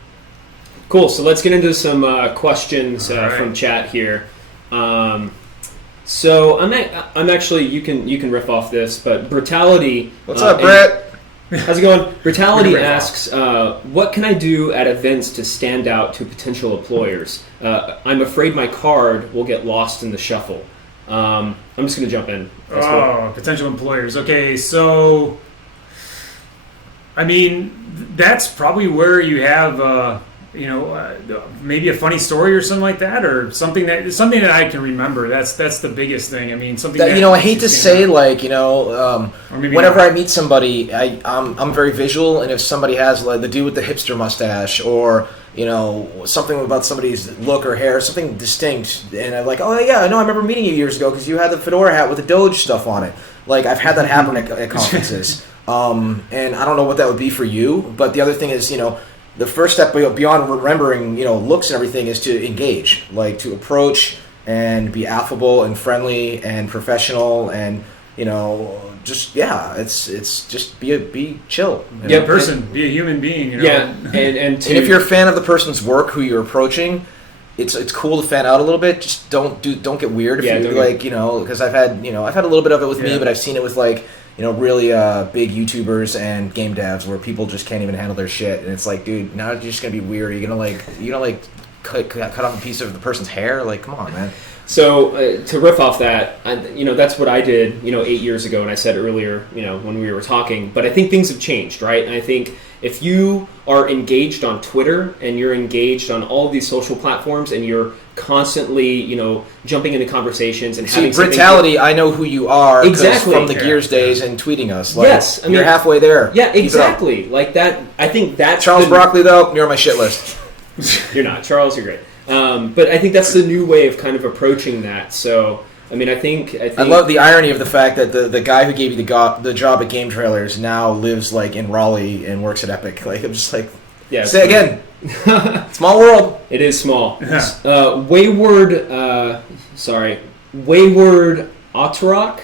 Cool. So let's get into some questions from chat here. So I'm actually you can riff off this, but Brutality. What's up, Brett? How's it going? Brutality asks, what can I do at events to stand out to potential employers? I'm afraid my card will get lost in the shuffle. I'm just gonna jump in. Potential employers. Okay, so I mean that's probably where you have. Maybe a funny story or something like that, or something that I can remember. That's the biggest thing. I mean, something that I hate to say, whenever I meet somebody, I'm very visual, and if somebody has like the dude with the hipster mustache, or something about somebody's look or hair, something distinct, and I'm like, oh yeah, I remember meeting you years ago because you had the fedora hat with the Doge stuff on it. Like I've had that happen at conferences, and I don't know what that would be for you, but the other thing is, the first step beyond remembering, looks and everything is to engage, like to approach and be affable and friendly and professional and, it's just be chill. Be a person, be a human being. Yeah, and if you're a fan of the person's work who you're approaching, it's cool to fan out a little bit. Just don't get weird if because I've had a little bit of it with me, but I've seen it with really big YouTubers and game devs where people just can't even handle their shit, and it's like, dude, now you're just gonna be weird. You're gonna cut off a piece of the person's hair. Like, come on, man. So to riff off that, that's what I did, 8 years ago, and I said earlier, when we were talking. But I think things have changed, right? And I think if you are engaged on Twitter and you're engaged on all of these social platforms and you're constantly, jumping into conversations and having Brutality, I know who you are exactly from the Gears days and tweeting us. Like, yes, you're halfway there. Yeah, exactly. Like that. I think that's Charles Broccoli, though, you're on my shit list. You're not, Charles. You're great. But I think that's the new way of kind of approaching that. So, I mean, I think I love the irony of the fact that the guy who gave you the job at Game Trailers now lives like in Raleigh and works at Epic. Like, I'm just like, yeah, say again, small world. It is small. Wayward Otrock.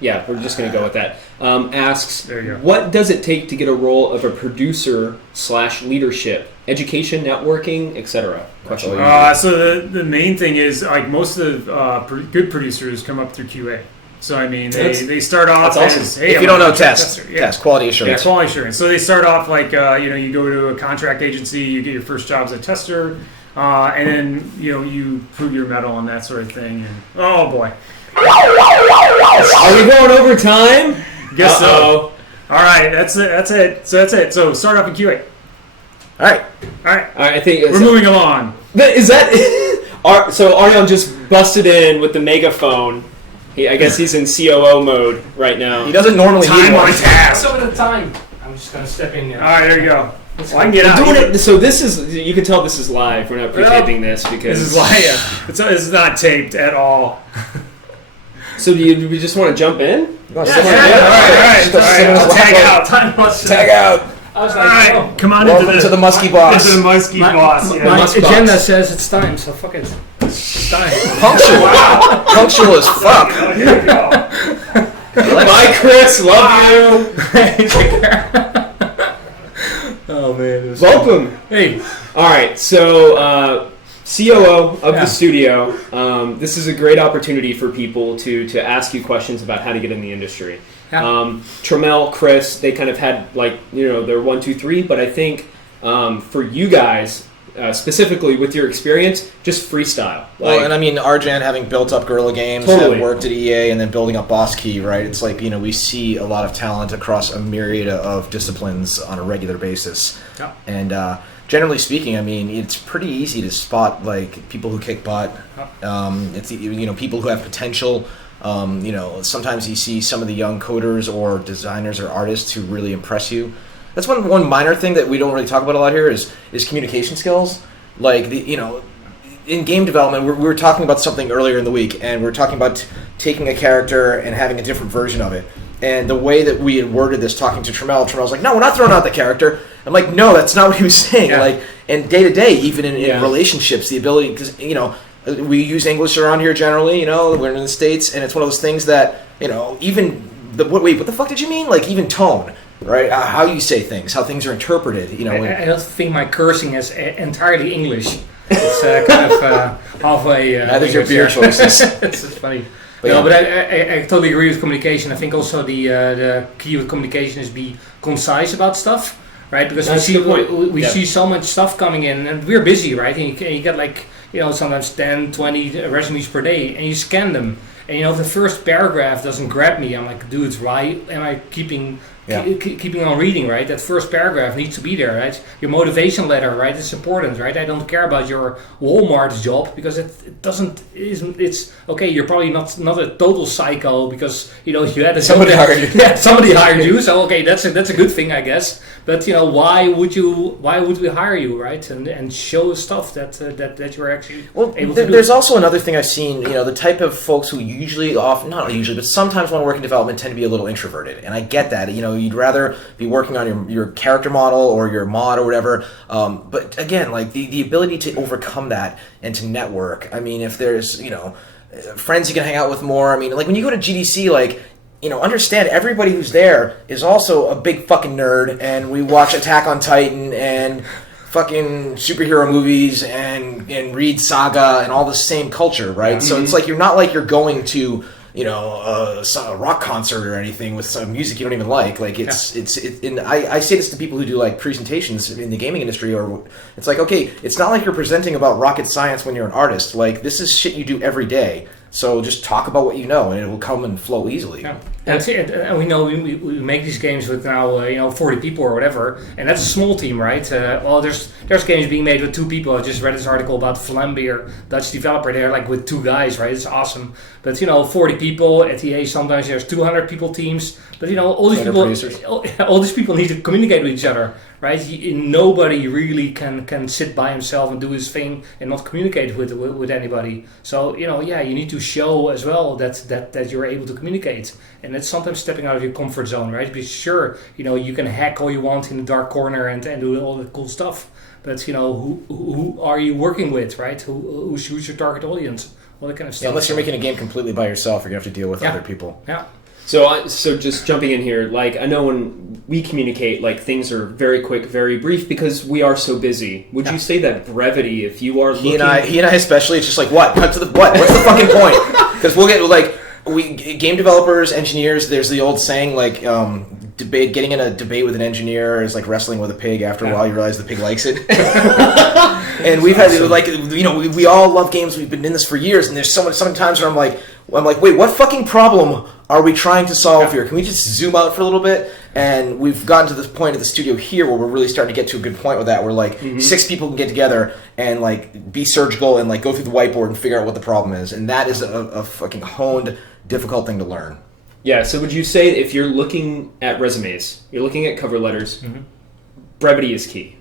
Yeah, we're just going to go with that. Asks, what does it take to get a role of a producer/leadership? Education, networking, etc. Question. So the main thing is, like, most of the good producers come up through QA. So I mean, they start off awesome. as, hey, if you don't know, test quality assurance. Yeah, quality assurance. So they start off like you go to a contract agency, you get your first job as a tester, and then you prove your mettle and that sort of thing. And oh boy, are we going overtime? Guess so. All right, that's it. So start off in QA. All right. I think we're moving along. Is that so? Arjan just busted in with the megaphone. I guess he's in COO mode right now. He doesn't normally time on task. Some of the time, I'm just gonna step in there. All right, there you go. Well, I can get out. So this is, you can tell this is live. We're not pre-taping this because this is live. This is not taped at all. So do we just want to jump in? All right. Tag out. I was All like, right, come on Welcome to the Muskie Boss. Into the Muskie Boss. my agenda says it's time, so fuck it. It's time. Punctual as fuck. Here we go. Bye, Chris. Love you. Oh man. Welcome. Hey. All right. So COO of the studio. This is a great opportunity for people to ask you questions about how to get in the industry. Yeah. Tramell, Chris, they kind of had their 1, 2, 3, but I think for you guys specifically with your experience, just freestyle. Well, and I mean Arjan having built up Guerrilla Games, Totally. worked at EA, and then building up Boss Key, right? It's like we see a lot of talent across a myriad of disciplines on a regular basis, and generally speaking, I mean it's pretty easy to spot like people who kick butt. It's people who have potential. Sometimes you see some of the young coders or designers or artists who really impress you. That's one minor thing that we don't really talk about a lot here is communication skills. Like in game development, we were talking about something earlier in the week, and we were talking about taking a character and having a different version of it. And the way that we had worded this, talking to Tramell's like, no, we're not throwing out the character. I'm like, no, that's not what he was saying. Yeah. Like, and day to day, even in relationships, the ability, because we use English around here generally, we're in the States, and it's one of those things that, even what the fuck did you mean? Like, even tone, right? How you say things, how things are interpreted, I don't think my cursing is entirely English. It's kind of half a... Neither's your beer choices. It's funny. But But I totally agree with communication. I think also the key with communication is be concise about stuff, right? Because we see so much stuff coming in, and we're busy, right? And you get like... sometimes 10, 20 resumes per day, and you scan them. And if the first paragraph doesn't grab me, I'm like, dude, why am I keeping on reading, right? That first paragraph needs to be there, right? Your motivation letter, right? It's important, right? I don't care about your Walmart job because it's okay. You're probably not a total psycho because you had somebody hired you. Yeah, somebody hired you. So okay, that's a good thing, I guess. But why would we hire you, right? And show stuff that you're actually able to do. There's also another thing I've seen. The type of folks who not usually, but sometimes when working development tend to be a little introverted, and I get that. You'd rather be working on your character model or your mod or whatever. But again, like the ability to overcome that and to network. I mean, if there's friends you can hang out with more. I mean, like when you go to GDC, like. Understand everybody who's there is also a big fucking nerd, and we watch Attack on Titan and fucking superhero movies and read Saga and all the same culture, right? Mm-hmm. So it's like you're not like you're going to a rock concert or anything with some music you don't even like. Like it's and I say this to people who do like presentations in the gaming industry, or it's like, okay, it's not like you're presenting about rocket science when you're an artist. Like this is shit you do every day. So just talk about what you know, and it will come and flow easily. Yeah. And we know we make these games with now 40 people or whatever, and that's a small team, right? Well, there's games being made with 2 people. I just read this article about Flambeer, Dutch developer. They're like with 2 guys, right? It's awesome. But 40 people at EA, sometimes there's 200 people teams. But all these people need to communicate with each other, right? Nobody really can sit by himself and do his thing and not communicate with anybody. So you need to show as well that you're able to communicate, and it's sometimes stepping out of your comfort zone, right? Be sure you can hack all you want in the dark corner and do all the cool stuff, but who are you working with, right? Who's your target audience? All that kind of stuff. Yeah, unless you're making a game completely by yourself, you're gonna have to deal with other people. Yeah. So just jumping in here, like I know when we communicate, like things are very quick, very brief because we are so busy. Would you say that brevity, if you are he and I especially, it's just like what? Cut to the what? What's the fucking point? Because we'll get game developers, engineers. There's the old saying like getting in a debate with an engineer is like wrestling with a pig. After a while, you realize the pig likes it. And we've had we all love games. We've been in this for years, and there's sometimes where I'm like, wait, what fucking problem are we trying to solve here? Can we just zoom out for a little bit? And we've gotten to this point at the studio here where we're really starting to get to a good point with that. Where 6 people can get together and be surgical and go through the whiteboard and figure out what the problem is. And that is a fucking honed, difficult thing to learn. Yeah. So would you say if you're looking at resumes, you're looking at cover letters, brevity is key?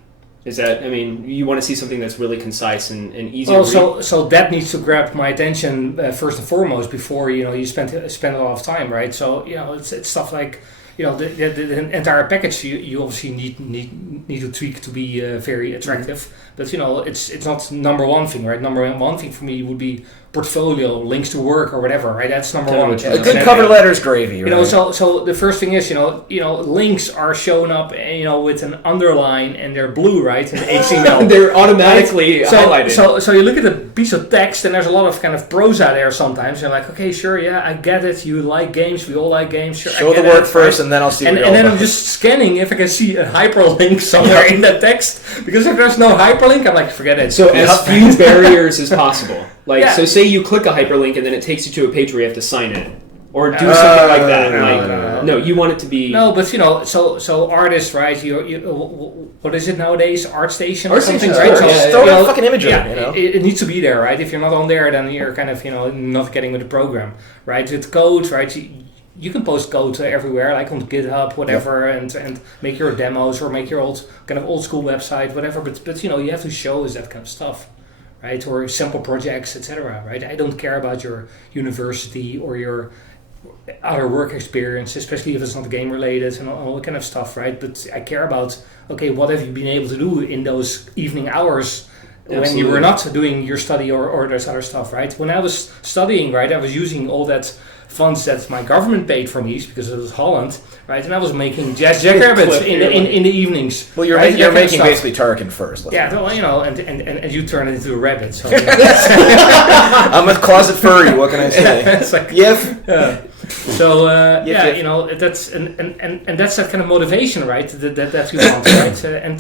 Is that, you want to see something that's really concise and easy to read? So that needs to grab my attention first and foremost before, you spend a lot of time, right? So, it's stuff like, the entire package you obviously need to tweak to be very attractive. But, it's not number one thing, right? Number one thing for me would be portfolio, links to work or whatever, right? That's number one. A good cover letter is gravy, right? So the first thing is, links are shown up, with an underline and they're blue, right? In HTML. They're automatically highlighted. So you look at a piece of text and there's a lot of kind of prosa there sometimes. You're like, okay, sure, yeah, I get it. You like games. We all like games. Sure, show the work first, and then I'll see. And then I'm just scanning if I can see a hyperlink somewhere in that text. Because if there's no hyperlink, I'm like, forget it. So as few barriers as possible. So say you click a hyperlink and then it takes you to a page where you have to sign in. Or do something like that. No, you want it to be... No, but so artists, right? You what is it nowadays? ArtStation or something, right? Just throw a fucking image in. It needs to be there, right? If you're not on there, then you're kind of not getting with the program, right? With code, right? You can post code everywhere, like on GitHub, whatever, and make your demos or make your old school website, whatever. But you have to show us that kind of stuff. Right, or sample projects, etc. Right, I don't care about your university or your other work experience, especially if it's not game related and all that kind of stuff. Right, but I care about what have you been able to do in those evening hours when you were not doing your study or this other stuff. Right, when I was studying, right, I was using all that funds that my government paid for me because it was Holland, right? And I was making jackrabbits in the evenings. Well, you're making basically Tarkin first. And you turn it into a rabbit. So I'm a closet furry. What can I say? It's like, So that's and that's that kind of motivation, right? That you want, right? And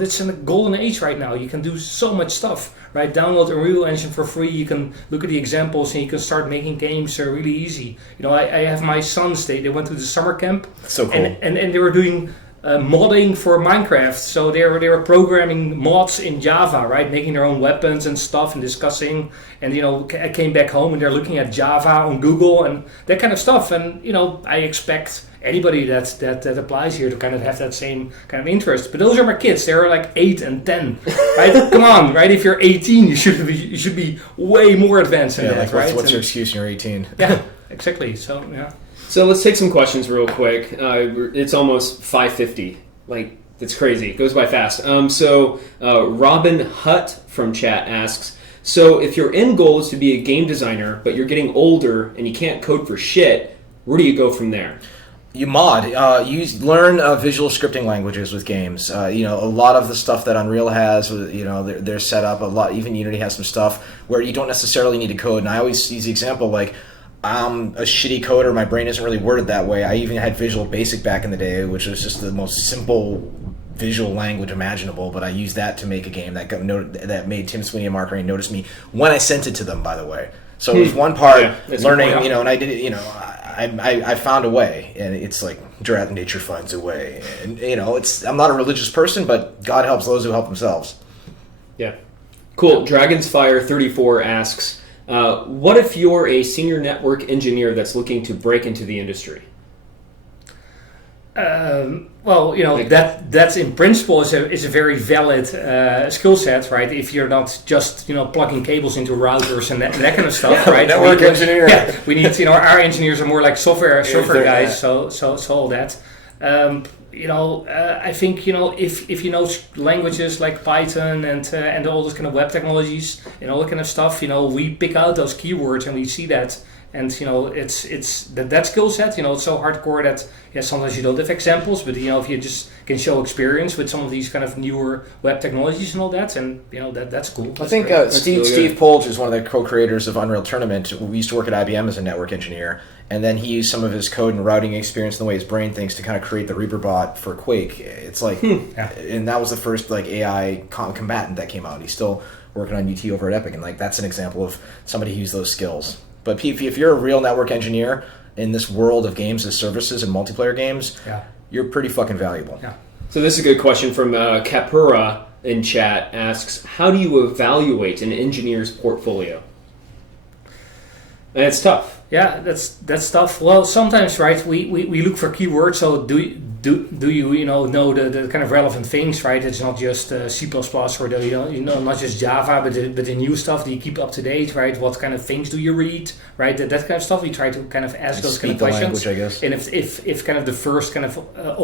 that's in a golden age right now. You can do so much stuff, right? Download Unreal Engine for free. You can look at the examples and you can start making games really easy. I have my sons. They went to the summer camp. So cool. And they were doing modding for Minecraft. So they were programming mods in Java, right? Making their own weapons and stuff and discussing. And I came back home and they're looking at Java on Google and that kind of stuff. And I expect anybody that applies here to kind of have that same kind of interest. But those are my kids. They're like 8 and 10, right? Come on, right? If you're 18, you should be way more advanced than that, right? What's your excuse when you're 18? Yeah, exactly. So yeah. So let's take some questions real quick. It's almost 5:50. That's crazy. It goes by fast. So Robin Hutt from chat asks, so if your end goal is to be a game designer, but you're getting older and you can't code for shit, where do you go from there? You mod. You learn visual scripting languages with games. A lot of the stuff that Unreal has, they're set up. A lot. Even Unity has some stuff where you don't necessarily need to code. And I always use the example I'm a shitty coder. My brain isn't really worded that way. I even had Visual Basic back in the day, which was just the most simple visual language imaginable. But I used that to make a game that made Tim Sweeney and Mark Rain notice me when I sent it to them. By the way, so it was one part learning. And I did it. I found a way, and it's like nature finds a way. And I'm not a religious person, but God helps those who help themselves. Yeah. Cool. Dragonsfire34 asks, what if you're a senior network engineer that's looking to break into the industry? That's in principle is a very valid skill set, right? If you're not just plugging cables into routers and that kind of stuff, right? Network engineer. Yeah, we need our engineers are more like software guys. So all that. I think if you know languages like Python and all those kind of web technologies and all that kind of stuff, we pick out those keywords and we see that. And it's that skill set. It's so hardcore that sometimes you don't have examples, but if you just can show experience with some of these kind of newer web technologies and all that, and that's cool. I think Steve Polge is one of the co-creators of Unreal Tournament. We used to work at IBM as a network engineer, and then he used some of his code and routing experience and the way his brain thinks to kind of create the Reaper bot for Quake. It's like, and that was the first like AI combatant that came out. He's still working on UT over at Epic, and like that's an example of somebody who used those skills. But if you're a real network engineer in this world of games as services and multiplayer games, you're pretty fucking valuable. Yeah. So this is a good question from Kapura in chat. Asks, how do you evaluate an engineer's portfolio? And it's tough. Yeah, that's tough. Well, sometimes, right, we look for keywords. So do you know the kind of relevant things, right? It's not just C++ or not just Java, but the new stuff that you keep up to date, right? What kind of things do you read, right? That kind of stuff we try to kind of ask those kind of questions. Language, I guess. And if kind of the first kind of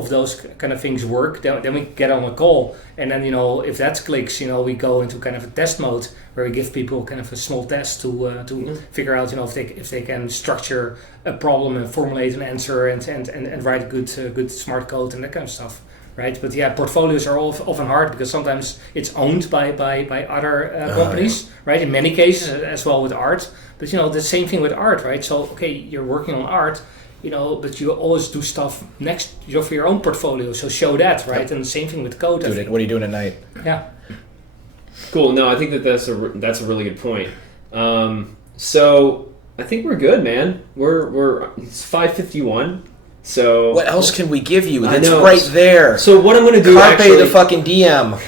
those kind of things work, then we get on a call, and then if that clicks, we go into kind of a test mode where we give people kind of a small test to figure out if they can structure a problem and formulate an answer and write good smart code and that kind of stuff, right? But portfolios are often hard because sometimes it's owned by other companies, right? In many cases as well with art, but the same thing with art, right? So okay, you're working on art, but you always do stuff next for your own portfolio, so show that, right? Yep. And the same thing with code. What are you doing at night? Yeah. Cool. No, I think that's a really good point. So I think we're good, man. It's 5:51. So what else can we give you? It's right there. So what I'm going to do, Carpe the fucking DM.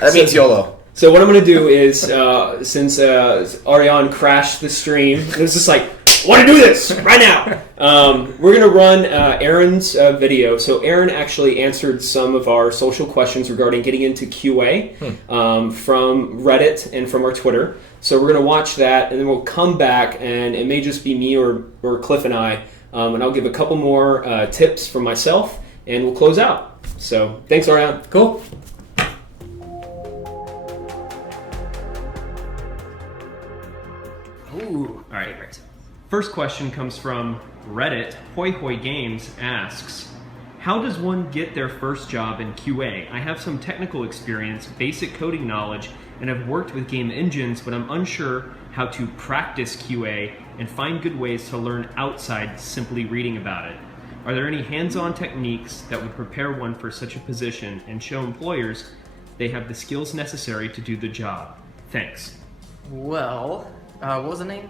That means YOLO. So what I'm going to do is, since Arjan crashed the stream, it was just like, I want to do this right now. We're going to run Aaron's video. So Aaron actually answered some of our social questions regarding getting into QA from Reddit and from our Twitter. So we're going to watch that, and then we'll come back, and it may just be me or Cliff and I, and I'll give a couple more tips from myself, and we'll close out. So thanks, Arjan. Cool. Ooh, all right. First question comes from Reddit. Hoi Hoi Games asks, how does one get their first job in QA? I have some technical experience, basic coding knowledge, and have worked with game engines, but I'm unsure how to practice QA and find good ways to learn outside simply reading about it. Are there any hands-on techniques that would prepare one for such a position and show employers they have the skills necessary to do the job? Thanks. Well, what was the name?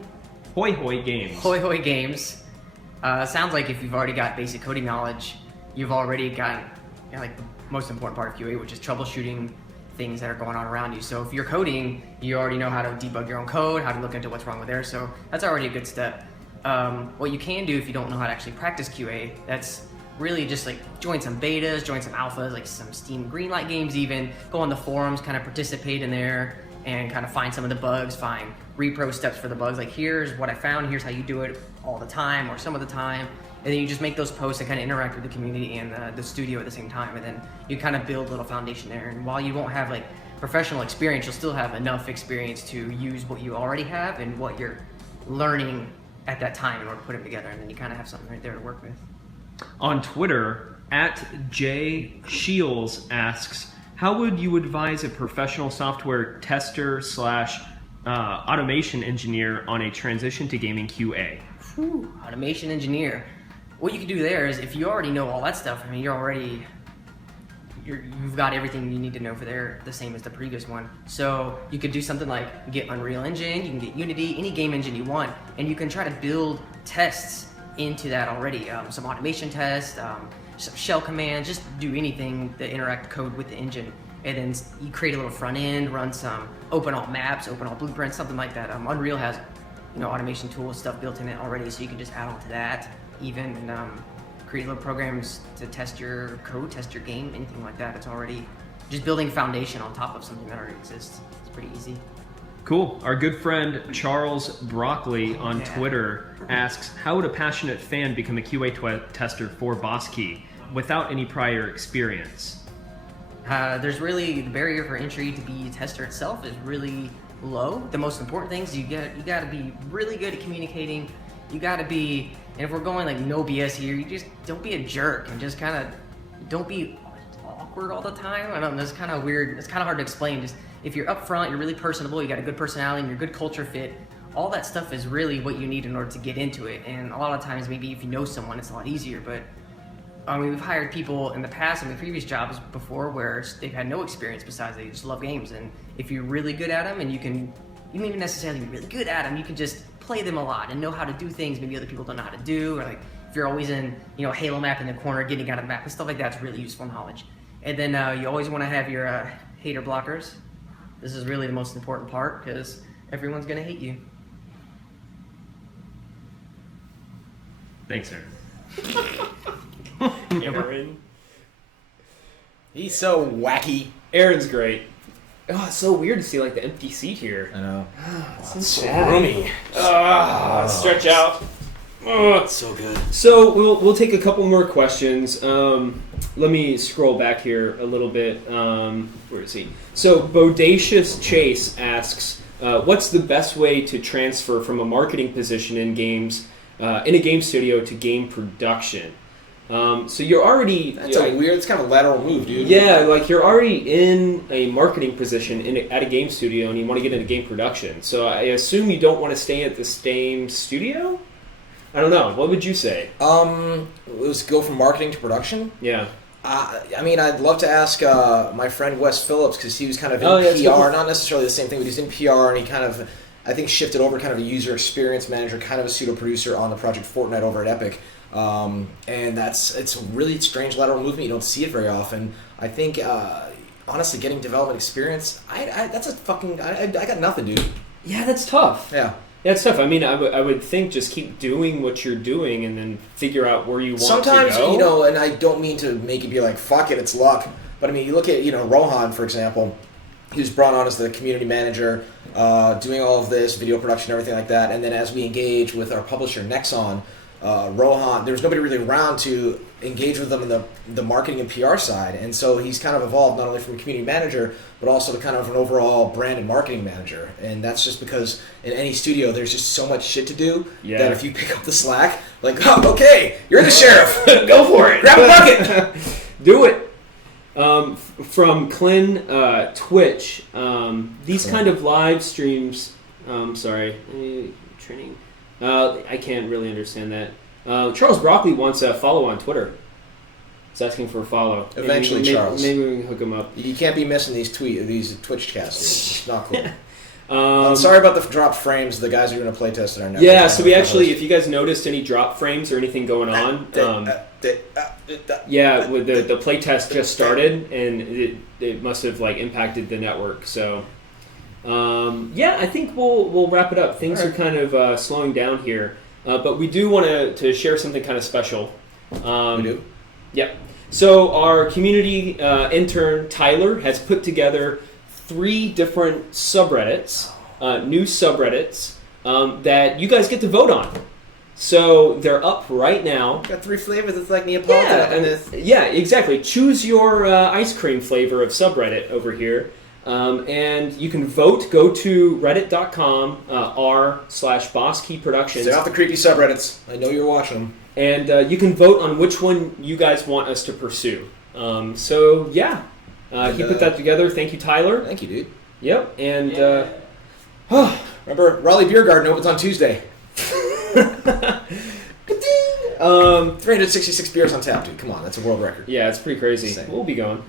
Hoi Hoi Games. Hoi Hoi Games. Sounds like if you've already got basic coding knowledge, you've already got like the most important part of QA, which is troubleshooting things that are going on around you. So if you're coding, you already know how to debug your own code, how to look into what's wrong with there. So that's already a good step. What you can do if you don't know how to actually practice QA, that's really just like join some betas, join some alphas, like some Steam Greenlight games even, go on the forums, kind of participate in there and kind of find some of the bugs, find repro steps for the bugs, like here's what I found, here's how you do it all the time or some of the time. And then you just make those posts and kind of interact with the community and the studio at the same time. And then you kind of build a little foundation there. And while you won't have like professional experience, you'll still have enough experience to use what you already have and what you're learning at that time in order to put them together. And then you kind of have something right there to work with. On Twitter, @JShields asks, how would you advise a professional software tester / automation engineer on a transition to gaming QA? Whew, automation engineer. What you can do there is if you already know all that stuff, I mean, you've got everything you need to know for there, the same as the previous one. So you could do something like get Unreal Engine, you can get Unity, any game engine you want, and you can try to build tests into that already. Some automation tests, some shell commands, just do anything that interact code with the engine. And then you create a little front end, run some open all maps, open all blueprints, something like that. Unreal has, automation tools, stuff built in it already, so you can just add on to that. Even create little programs to test your code, test your game, anything like that. It's already just building a foundation on top of something that already exists. It's pretty easy. Cool. Our good friend Charles Broccoli on Twitter asks, how would a passionate fan become a QA tester for BossKey without any prior experience? There's really, the barrier for entry to be a tester itself is really low. The most important things, you got to be really good at communicating. You got to be, and if we're going like no BS here, you just don't be a jerk and just kind of don't be awkward all the time. I don't know, it's kind of weird. It's kind of hard to explain. Just if you're upfront, you're really personable, you got a good personality, and you're a good culture fit, all that stuff is really what you need in order to get into it. And a lot of times, maybe if you know someone, it's a lot easier. But we've hired people in the past and the previous jobs before where they've had no experience besides they just love games. And if you're really good at them, and you don't even necessarily be really good at them, you can just play them a lot and know how to do things maybe other people don't know how to do. Or like if you're always in, Halo map in the corner, getting out of the map and stuff like that, it's really useful knowledge. And then you always want to have your hater blockers. This is really the most important part because everyone's going to hate you. Thanks, Aaron. Aaron. He's so wacky. Aaron's great. Oh, it's so weird to see like the empty seat here. I know. It's so roomy. Stretch out. It's so good. So we'll take a couple more questions. Let me scroll back here a little bit. Where is he? So Bodacious Chase asks, what's the best way to transfer from a marketing position in games, in a game studio to game production? So you're already... That's it's kind of a lateral move, dude. Yeah, like you're already in a marketing position at a game studio and you want to get into game production. So I assume you don't want to stay at the same studio? I don't know. What would you say? Let's go from marketing to production? Yeah. I'd love to ask my friend Wes Phillips because he was kind of in PR, not necessarily the same thing, but he's in PR and he kind of, I think, shifted over kind of a user experience manager, kind of a pseudo producer on the Project Fortnite over at Epic. And it's a really strange lateral movement. You don't see it very often. I think, honestly, getting development experience, I got nothing, dude. Yeah, that's tough. Yeah. Yeah, it's tough. I mean, I would think just keep doing what you're doing and then figure out where you want Sometimes, to go. And I don't mean to make it be like, fuck it, it's luck. But I mean, you look at, Rohan, for example. He was brought on as the community manager, doing all of this, video production, everything like that. And then as we engage with our publisher, Nexon, Rohan, there was nobody really around to engage with them in the marketing and PR side. And so he's kind of evolved not only from a community manager, but also to kind of an overall brand and marketing manager. And that's just because in any studio, there's just so much shit to do that if you pick up the slack, like, oh, okay, you're the sheriff. Go for it. Grab a bucket. Do it. From Clin Twitch, these kind of live streams, training. I can't really understand that. Charles Broccoli wants a follow on Twitter. He's asking for a follow. Eventually, Charles. Maybe we can hook him up. You can't be missing these Twitch casts. It's not cool. I'm sorry about the dropped frames. The guys are doing a play test at our network. Yeah, so we actually, if you guys noticed any drop frames or anything going on, with the play test just started and it must have impacted the network. So, I think we'll wrap it up. Things are kind of slowing down here, but we do want to share something kind of special. We do? Yeah. So our community intern Tyler has put together 3 different subreddits, new subreddits, that you guys get to vote on. So they're up right now. Got 3 flavors. It's like Neapolitan. Yeah, exactly. Choose your ice cream flavor of subreddit over here. And you can vote. Go to reddit.com r/BossKeyProductions. Stay off the creepy subreddits. I know you're watching them. And you can vote on which one you guys want us to pursue. He put that together. Thank you, Tyler. Thank you, dude. Yep. And remember, Raleigh Beer Garden opens on Tuesday. 366 beers on tap, dude. Come on, that's a world record. Yeah, it's pretty crazy. Insane. We'll be going.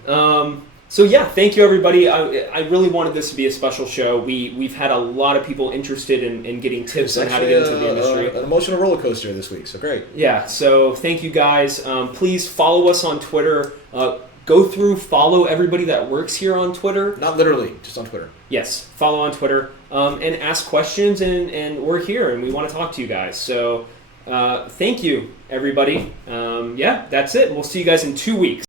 So yeah, thank you everybody. I really wanted this to be a special show. We've had a lot of people interested in getting tips on how to get into the industry. An emotional roller coaster this week, so great. Yeah, so thank you guys. Please follow us on Twitter. Go through, follow everybody that works here on Twitter. Not literally, just on Twitter. Yes, follow on Twitter and ask questions, and we're here and we want to talk to you guys. So thank you everybody. Yeah, that's it. We'll see you guys in 2 weeks.